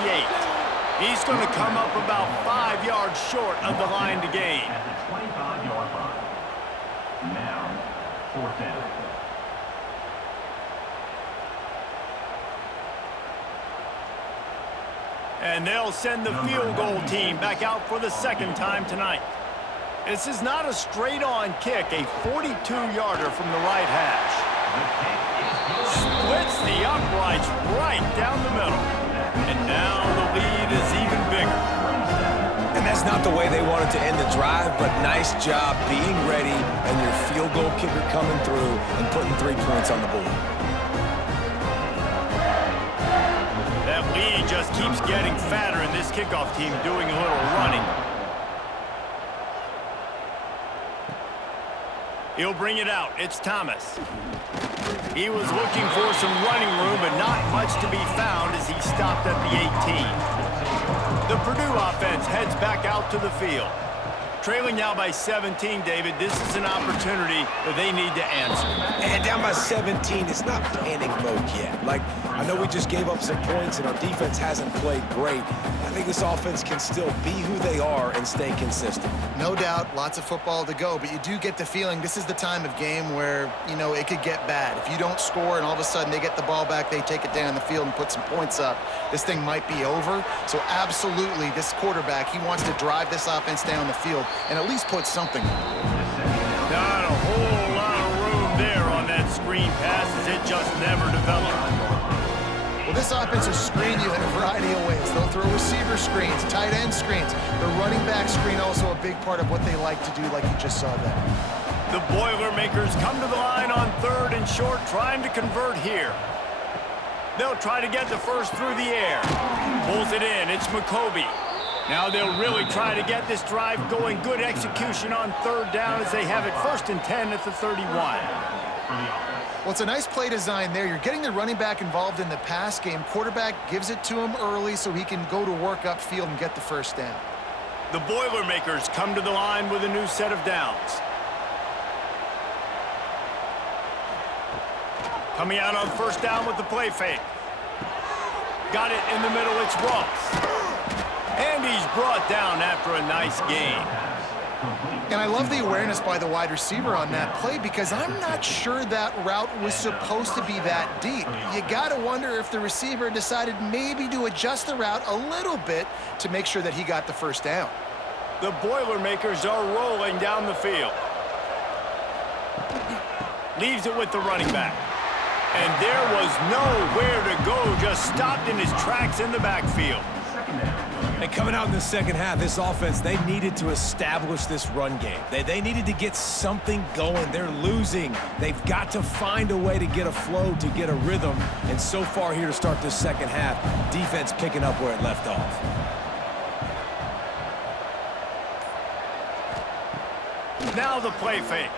He's going to come up about 5 yards short of the line to gain. At the 25-yard line. Now, 4th down. And they'll send the field goal team back out for the 2nd time tonight. This is not a straight-on kick, a 42-yarder from the right hash. Splits the uprights right down the middle. And now the lead is even bigger. And that's not the way they wanted to end the drive, but nice job being ready and your field goal kicker coming through and putting 3 points on the board. That lead just keeps getting fatter, and this kickoff team doing a little running. He'll bring it out. It's Thomas. He was looking for some running room, but not much to be found as he stopped at the 18. The Purdue offense heads back out to the field. Trailing now by 17, David. This is an opportunity that they need to answer. And down by 17, it's not panic mode yet. Like, I know we just gave up some points and our defense hasn't played great. I think this offense can still be who they are and stay consistent. No doubt, lots of football to go, but you do get the feeling this is the time of game where, you know, it could get bad. If you don't score and all of a sudden they get the ball back, they take it down the field and put some points up, this thing might be over. So absolutely, this quarterback, he wants to drive this offense down the field and at least put something. Not a whole lot of room there on that screen pass as it just never developed. Well, this offense will screen you in a variety of ways. They'll throw receiver screens, tight end screens. The running back screen also a big part of what they like to do, like you just saw there. The Boilermakers come to the line on 3rd and short, trying to convert here. They'll try to get the first through the air. Pulls it in. It's McCoby. Now they'll really try to get this drive going. Good execution on 3rd down as they have it 1st and 10 at the 31. Well, it's a nice play design there. You're getting the running back involved in the pass game. Quarterback gives it to him early so he can go to work upfield and get the first down. The Boilermakers come to the line with a new set of downs. Coming out on 1st down with the play fake. Got it in the middle. It's Ross. And he's brought down after a nice gain. And I love the awareness by the wide receiver on that play because I'm not sure that route was supposed to be that deep. You got to wonder if the receiver decided maybe to adjust the route a little bit to make sure that he got the first down. The Boilermakers are rolling down the field. Leaves it with the running back. And there was nowhere to go, just stopped in his tracks in the backfield. And coming out in the second half, this offense, they needed to establish this run game. They needed to get something going. They're losing. They've got to find a way to get a flow, to get a rhythm. And so far here to start this second half, defense picking up where it left off. Now the play fake.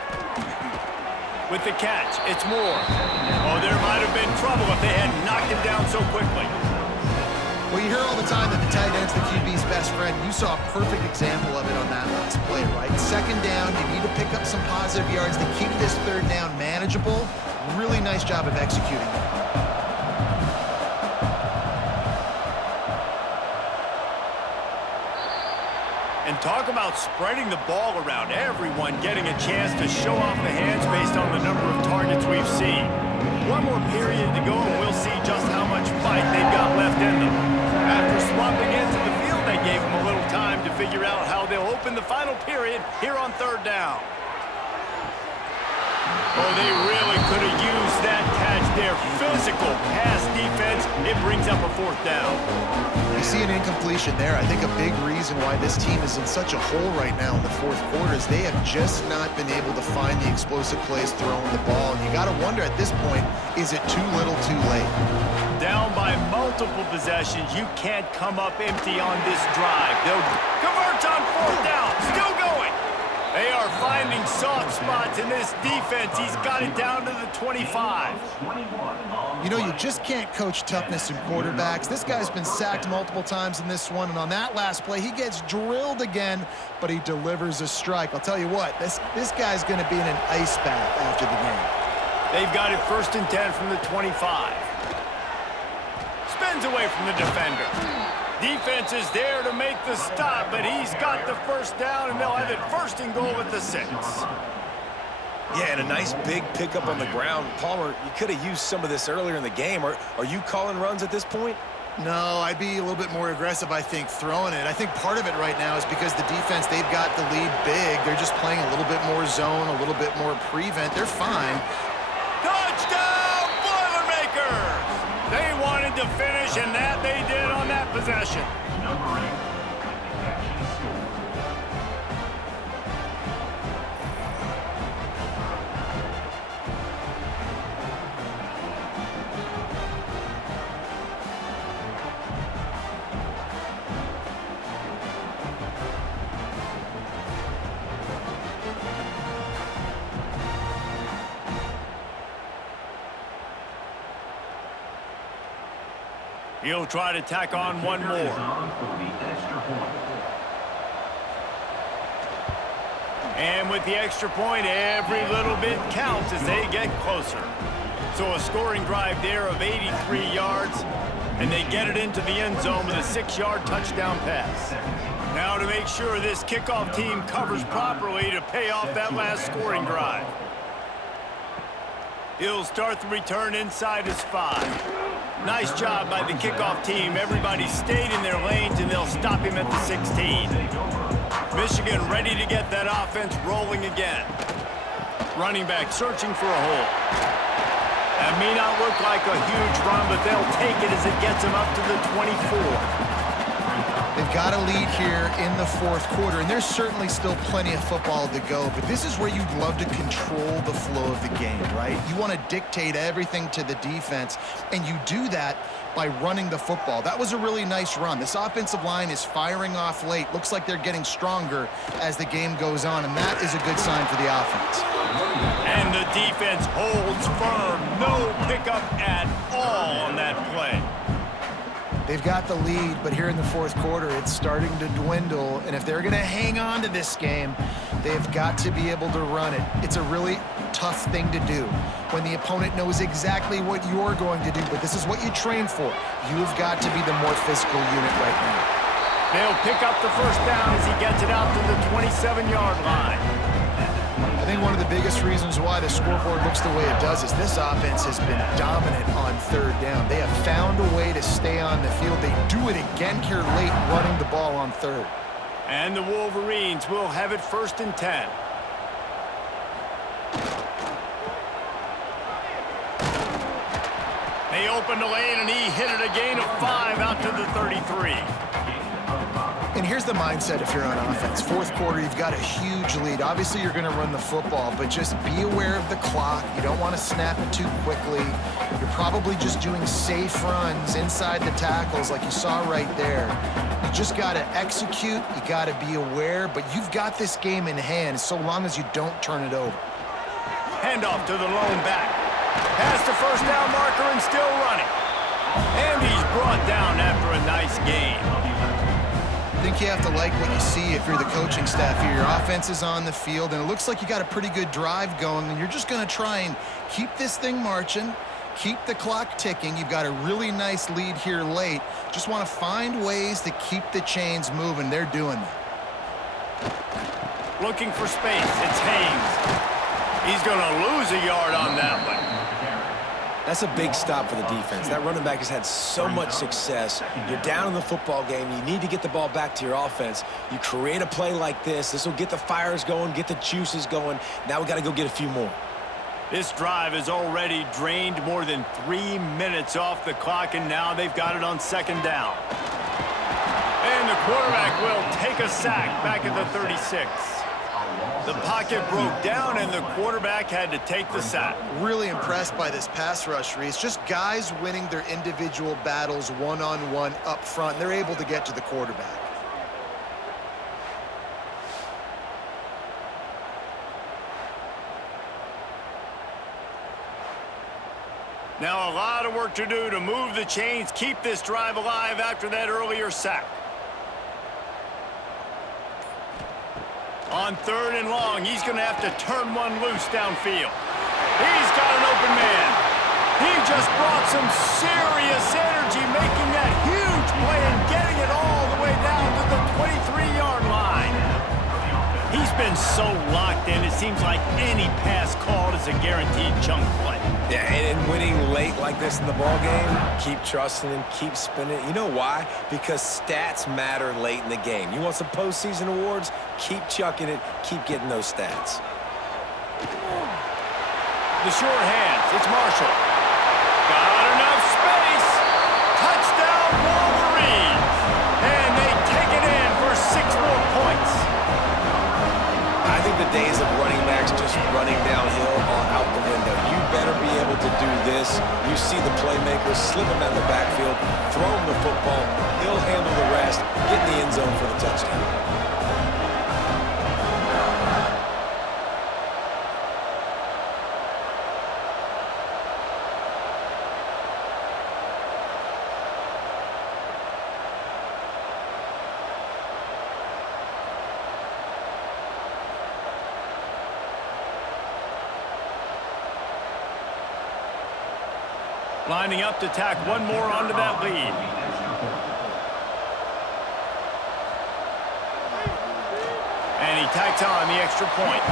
With the catch, it's Moore. Oh, there might have been trouble if they hadn't knocked him down so quickly. Well, you hear all the time that the tight end's the QB's best friend. You saw a perfect example of it on that last play, right? 2nd down, you need to pick up some positive yards to keep this 3rd down manageable. Really nice job of executing it. And talk about spreading the ball around. Everyone getting a chance to show off the hands based on the number of targets we've seen. One more period to go, and we'll see just how much fight they've got left in them. After swapping into the field, they gave them a little time to figure out how they'll open the final period here on 3rd down. Oh, they really could have used that catch there. Physical pass defense. It brings up a 4th down. You see an incompletion there. I think a big reason why this team is in such a hole right now in the 4th quarter is they have just not been able to find the explosive plays throwing the ball. And you got to wonder at this point, is it too little too late? Down by multiple possessions. You can't come up empty on this drive. They'll convert on 4th down. Still going. They are finding soft spots in this defense. He's got it down to the 25. You know, you just can't coach toughness in quarterbacks. This guy's been sacked multiple times in this one, and on that last play, he gets drilled again, but he delivers a strike. I'll tell you what, this guy's going to be in an ice bath after the game. They've got it 1st and 10 from the 25. Spins away from the defender. Defense is there to make the stop, but he's got the 1st down, and they'll have it 1st and goal at the 6. Yeah, and a nice big pickup on the ground. Palmer, you could have used some of this earlier in the game. Are you calling runs at this point? No, I'd be a little bit more aggressive, I think, throwing it. I think part of it right now is because the defense, they've got the lead big. They're just playing a little bit more zone, a little bit more prevent. They're fine. Touchdown, Boilermakers! possession. Number 8, the catch and score. He'll try to tack on one more. On for the extra point. And with the extra point, every little bit counts as they get closer. So a scoring drive there of 83 yards, and they get it into the end zone with a 6-yard touchdown pass. Now to make sure this kickoff team covers properly to pay off that last scoring drive. He'll start the return inside his 5. Nice job by the kickoff team. Everybody stayed in their lanes, and they'll stop him at the 16. Michigan ready to get that offense rolling again. Running back searching for a hole. That may not look like a huge run, but they'll take it as it gets them up to the 24. They've got a lead here in the fourth quarter, and there's certainly still plenty of football to go, but this is where you'd love to control the flow of the game, right? You want to dictate everything to the defense, and you do that by running the football. That was a really nice run. This offensive line is firing off late. Looks like they're getting stronger as the game goes on, and that is a good sign for the offense. And the defense holds firm. No pickup at all on that play. They've got the lead, but here in the fourth quarter, it's starting to dwindle. And if they're going to hang on to this game, they've got to be able to run it. It's a really tough thing to do when the opponent knows exactly what you're going to do, but this is what you train for. You've got to be the more physical unit right now. They'll pick up the first down as he gets it out to the 27-yard line. I think one of the biggest reasons why the scoreboard looks the way it does is this offense has been dominant on third down. They have found a way to stay on the field. They do it again here late, running the ball on third. And the Wolverines will have it 1st and 10. They opened the lane, and he hit it a gain of 5 out to the 33. And here's the mindset if you're on offense. Fourth quarter, you've got a huge lead. Obviously, you're going to run the football, but just be aware of the clock. You don't want to snap it too quickly. You're probably just doing safe runs inside the tackles like you saw right there. You just got to execute. You got to be aware, but you've got this game in hand so long as you don't turn it over. Handoff to the lone back. Past the first down marker and still running. And he's brought down after a nice gain. I think you have to like what you see if you're the coaching staff here. Your offense is on the field, and it looks like you got a pretty good drive going, and you're just going to try and keep this thing marching, keep the clock ticking. You've got a really nice lead here late. Just want to find ways to keep the chains moving. They're doing that. Looking for space. It's Haynes. He's going to lose a yard on that one. That's a big stop for the defense. That running back has had so much success. You're down in the football game. You need to get the ball back to your offense. You create a play like this. This will get the fires going, get the juices going. Now we got to go get a few more. This drive has already drained more than 3 minutes off the clock, and now they've got it on 2nd down. And the quarterback will take a sack back at the 36. The pocket broke down, and the quarterback had to take the sack. Really impressed by this pass rush, Reese. Just guys winning their individual battles one-on-one up front. They're able to get to the quarterback. Now a lot of work to do to move the chains, keep this drive alive after that earlier sack. On 3rd and long, he's going to have to turn one loose downfield. He's got an open man. He just brought some serious energy, making that huge play and getting it all the way down to the 23-yard line. He's been so locked in, it seems like any pass called is a guaranteed chunk play. Yeah, and winning late like this in the ball game, keep trusting him, keep spinning. You know why? Because stats matter late in the game. You want some postseason awards? Keep chucking it, keep getting those stats. The short hands, it's Marshall. Got enough space. Touchdown, Wolverines. the days of running backs just running downhill are out the window. You better be able to do this. You see the playmaker slipping down the backfield, throw him the football, he'll handle the rest, get in the end zone for the touchdown. Lining up to tack one more onto that lead. And he tacks on the extra point.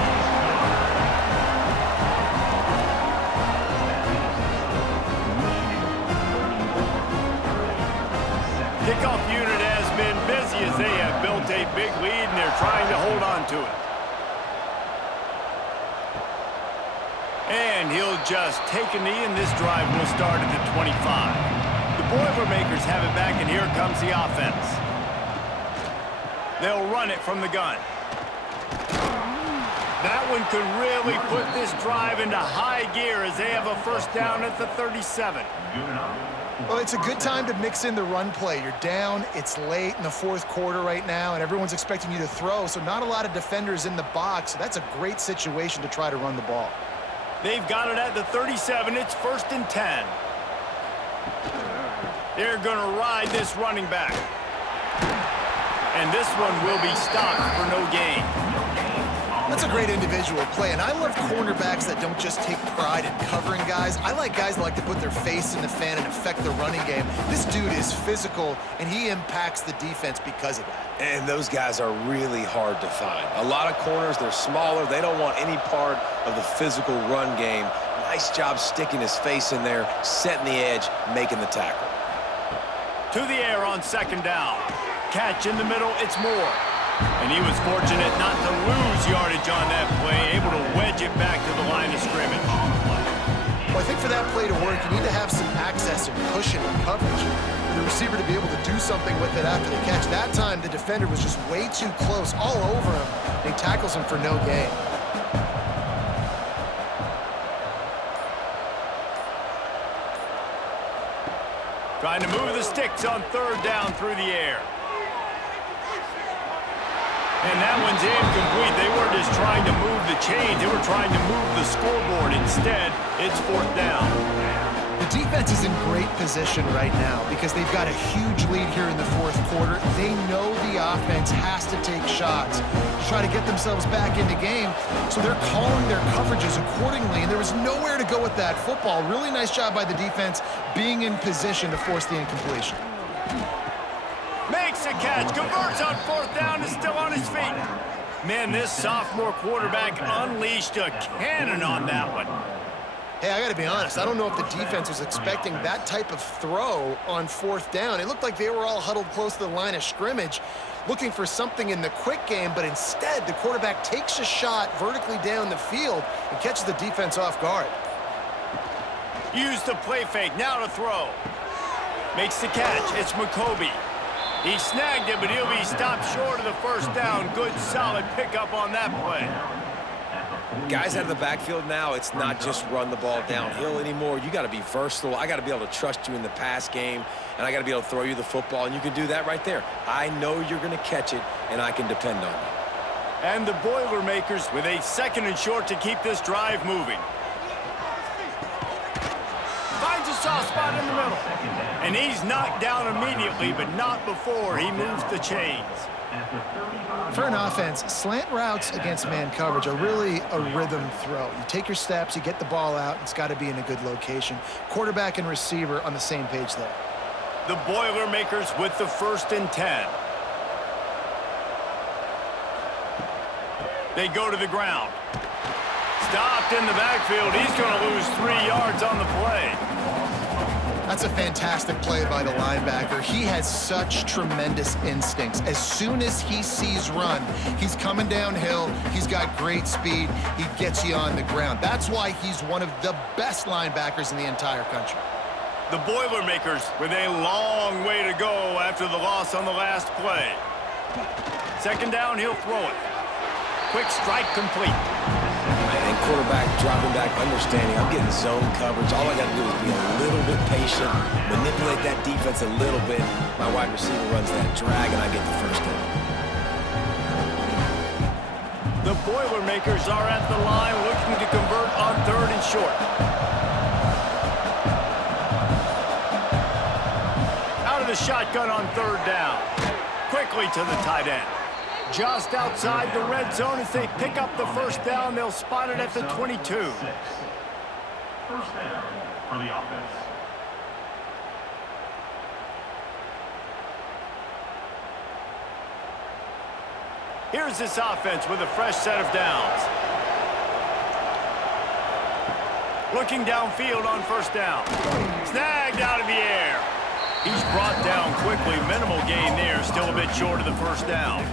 Kickoff unit has been busy as they have built a big lead and they're trying to hold on to it. And he'll just take a knee, and this drive will start at the 25. The Boilermakers have it back, and here comes the offense. They'll run it from the gun. That one could really put this drive into high gear as they have a first down at the 37. Well, it's a good time to mix in the run play. You're down, it's late in the fourth quarter right now, and everyone's expecting you to throw, so not a lot of defenders in the box. So that's a great situation to try to run the ball. They've got it at the 37. It's 1st and 10. They're going to ride this running back. And this one will be stopped for no gain. That's a great individual play, and I love cornerbacks that don't just take pride in covering guys. I like guys that like to put their face in the fan and affect the running game. This dude is physical, and he impacts the defense because of that. And those guys are really hard to find. A lot of corners, they're smaller. They don't want any part of the physical run game. Nice job sticking his face in there, setting the edge, making the tackle. To the air on 2nd down. Catch in the middle, it's Moore. And he was fortunate not to lose yardage on that play, able to wedge it back to the line of scrimmage. Well, I think for that play to work, you need to have some access and cushion and coverage. For the receiver to be able to do something with it after the catch. That time, the defender was just way too close, all over him. And he tackles him for no gain. Trying to move the sticks on 3rd down through the air. And that one's incomplete. They weren't just trying to move the chains. They were trying to move the scoreboard. Instead, it's 4th down. The defense is in great position right now because they've got a huge lead here in the fourth quarter. They know the offense has to take shots to try to get themselves back in the game, so they're calling their coverages accordingly, and there was nowhere to go with that football. Really nice job by the defense being in position to force the incompletion. Makes a catch, converts on 4th down, is still on his feet. Man, this sophomore quarterback unleashed a cannon on that one. Hey, I got to be honest. I don't know if the defense was expecting that type of throw on 4th down. It looked like they were all huddled close to the line of scrimmage, looking for something in the quick game, but instead the quarterback takes a shot vertically down the field and catches the defense off guard. Use the play fake, now to throw. Makes the catch, it's McCoby. He snagged it, but he'll be stopped short of the 1st down. Good, solid pickup on that play. Guys out of the backfield now, it's not just run the ball downhill anymore. You got to be versatile. I got to be able to trust you in the pass game, and I got to be able to throw you the football, and you can do that right there. I know you're going to catch it, and I can depend on you. And the Boilermakers with a 2nd and short to keep this drive moving. Finds a soft spot in the middle. And he's knocked down immediately, but not before he moves the chains. For an offense, slant routes against man coverage are really a rhythm throw. You take your steps, you get the ball out, it's got to be in a good location. Quarterback and receiver on the same page there. The Boilermakers with the 1st and 10. They go to the ground. Stopped in the backfield. He's going to lose 3 yards on the play. That's a fantastic play by the linebacker. He has such tremendous instincts. As soon as he sees run, he's coming downhill. He's got great speed. He gets you on the ground. That's why he's one of the best linebackers in the entire country. The Boilermakers with a long way to go after the loss on the last play. 2nd down, he'll throw it. quick strike complete. And quarterback dropping back, understanding I'm getting zone coverage. All I got to do is be a little bit patient, manipulate that defense a little bit. My wide receiver runs that drag, and I get the first down. The Boilermakers are at the line looking to convert on 3rd and short. Out of the shotgun on 3rd down. Quickly to the tight end. Just outside the red zone as they pick up the first down. They'll spot it at the 22. First down for the offense. Here's this offense with a fresh set of downs. Looking downfield on 1st down. Snagged out of the air. He's brought down quickly. Minimal gain there. Still a bit short of the first down.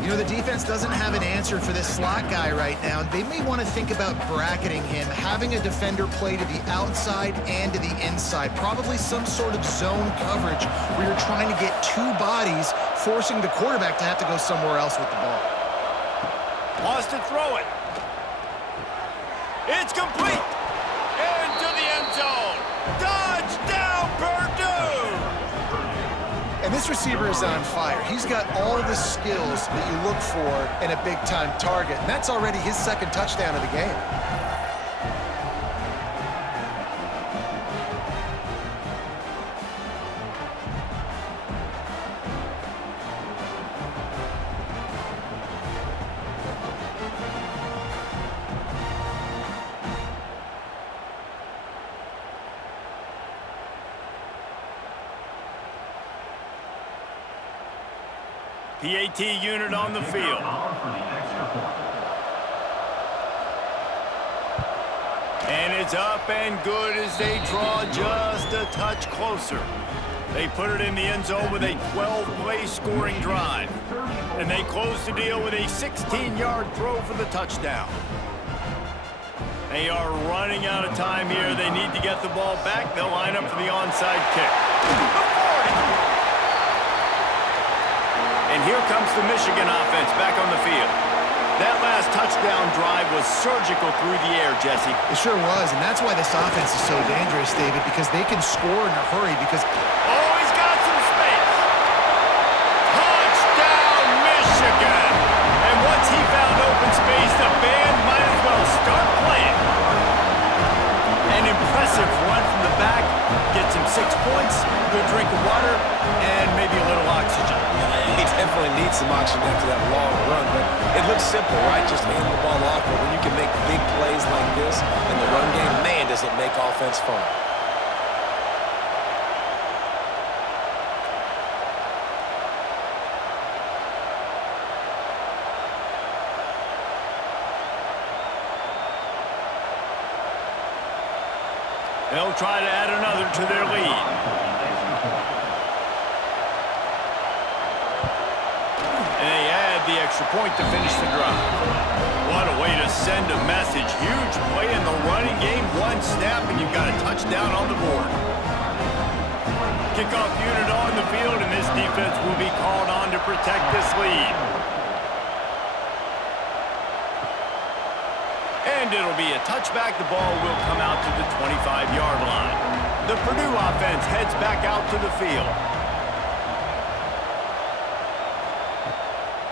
You know, the defense doesn't have an answer for this slot guy right now. They may want to think about bracketing him, having a defender play to the outside and to the inside. Probably some sort of zone coverage where you're trying to get 2 bodies, forcing the quarterback to have to go somewhere else with the ball. Wants to throw it. It's complete. Into the end zone. Touchdown, Purdue! And this receiver is on fire. He's got all the skills that you look for in a big-time target. And that's already his 2nd touchdown of the game. PAT unit on the field. And it's up and good as they draw just a touch closer. They put it in the end zone with a 12-play scoring drive. And they close the deal with a 16-yard throw for the touchdown. They are running out of time here. They need to get the ball back. They'll line up for the onside kick. And here comes the Michigan offense back on the field. That last touchdown drive was surgical through the air, Jesse. It sure was, and that's why this offense is so dangerous, David, because they can score in a hurry because... Oh, he's got some space. Touchdown, Michigan. And once he found open space, the band might as well start playing. An impressive run from the back. Gets him 6 points, good drink of water, and maybe a little oxygen. He definitely needs some oxygen after that long run, but it looks simple, right? Just hand the ball off, but when you can make big plays like this in the run game, man, does it make offense fun. They'll try to add another to their lead. And they add the extra point to finish the drive. What a way to send a message. Huge play in the running game. 1 snap, and you've got a touchdown on the board. Kickoff unit on the field, and this defense will be called on to protect this lead. And it'll be a touchback. The ball will come out to the 25-yard line. The Purdue offense heads back out to the field.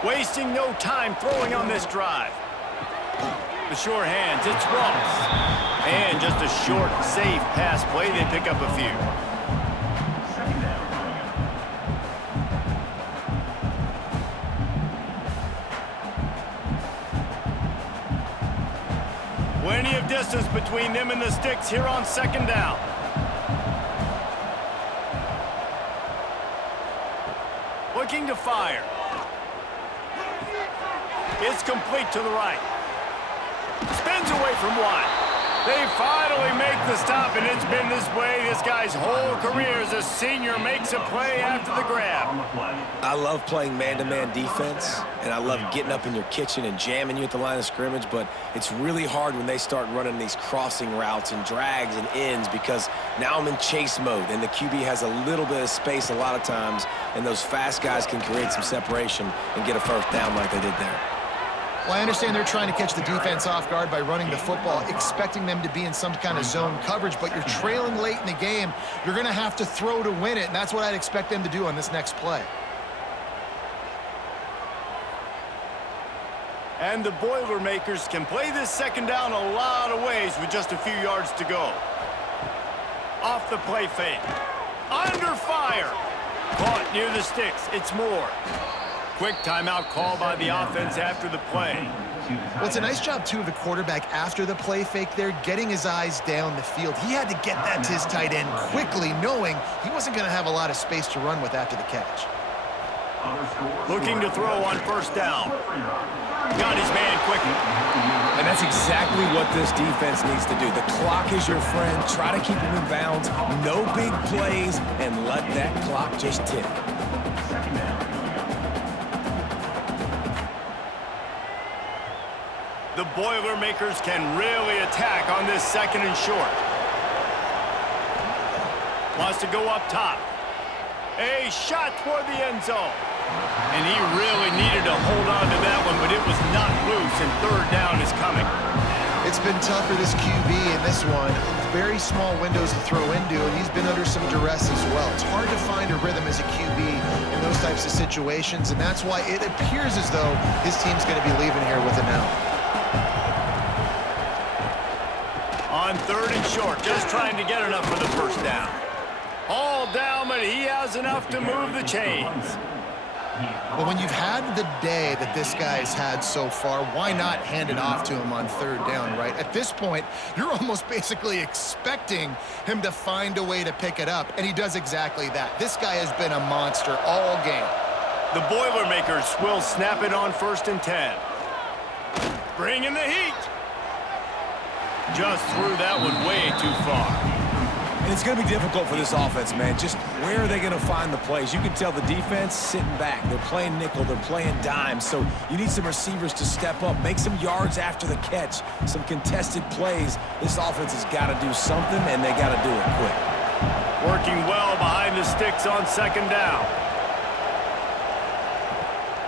Wasting no time throwing on this drive. The sure hands, it's Ross. And just a short, safe pass play. They pick up a few. Plenty of distance between them and the sticks here on 2nd down. Looking to fire. It's complete to the right. Spins away from one. They finally make the stop, and it's been this way this guy's whole career as a senior makes a play after the grab. I love playing man-to-man defense, and I love getting up in your kitchen and jamming you at the line of scrimmage, but it's really hard when they start running these crossing routes and drags and ends because now I'm in chase mode, and the QB has a little bit of space a lot of times, and those fast guys can create some separation and get a first down like they did there. Well, I understand they're trying to catch the defense off guard by running the football, expecting them to be in some kind of zone coverage, but you're trailing late in the game. You're going to have to throw to win it, and that's what I'd expect them to do on this next play. And the Boilermakers can play this second down a lot of ways with just a few yards to go. Off the play fake. Under fire. Caught near the sticks. It's Moore. Quick timeout call by the offense after the play. Well, it's a nice job, too, of the quarterback after the play fake there, getting his eyes down the field. He had to get that to his tight end quickly, knowing he wasn't going to have a lot of space to run with after the catch. Looking to throw on first down. Got his man quickly. And that's exactly what this defense needs to do. The clock is your friend. Try to keep him in bounds. No big plays, and let that clock just tick. The Boilermakers can really attack on this second and short. Wants to go up top. A shot toward the end zone. And he really needed to hold on to that one, but it was not loose, and third down is coming. It's been tough for this QB in this one. Very small windows to throw into, and he's been under some duress as well. It's hard to find a rhythm as a QB in those types of situations, and that's why it appears as though his team's going to be leaving here with an out. On third and short, just trying to get enough for the first down. All down, but he has enough to move the chains. Well, when you've had the day that this guy's had so far, why not hand it off to him on third down, right? At this point, you're almost basically expecting him to find a way to pick it up, and he does exactly that. This guy has been a monster all game. The Boilermakers will snap it on 1st and 10. Bringing the heat. Just threw that one way too far. And it's going to be difficult for this offense, man. Just where are they going to find the plays? You can tell the defense sitting back. They're playing nickel. They're playing dime. So you need some receivers to step up, make some yards after the catch, some contested plays. This offense has got to do something, and they got to do it quick. Working well behind the sticks on second down.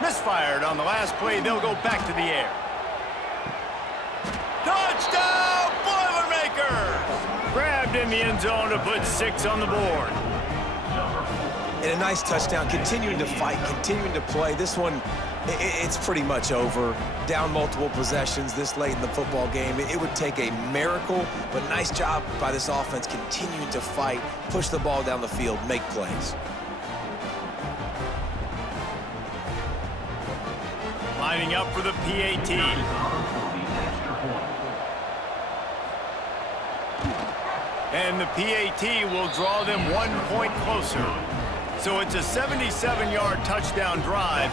Misfired on the last play. They'll go back to the air. Touchdown, Boilermakers! Grabbed in the end zone to put 6 on the board. And a nice touchdown, continuing to fight, continuing to play. This one, it's pretty much over. Down multiple possessions this late in the football game. It would take a miracle, but nice job by this offense continuing to fight, push the ball down the field, make plays. Lining up for the PAT. And the PAT will draw them 1 point closer. So it's a 77-yard touchdown drive,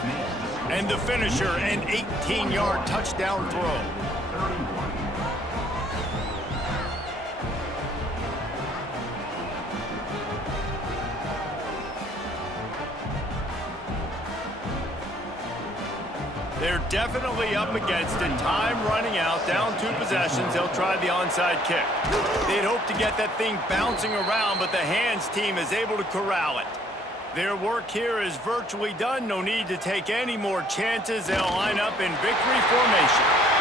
and the finisher an 18-yard touchdown throw. They're definitely up against it. Time running out, down 2 possessions. They'll try the onside kick. They'd hope to get that thing bouncing around, but the hands team is able to corral it. Their work here is virtually done. No need to take any more chances. They'll line up in victory formation.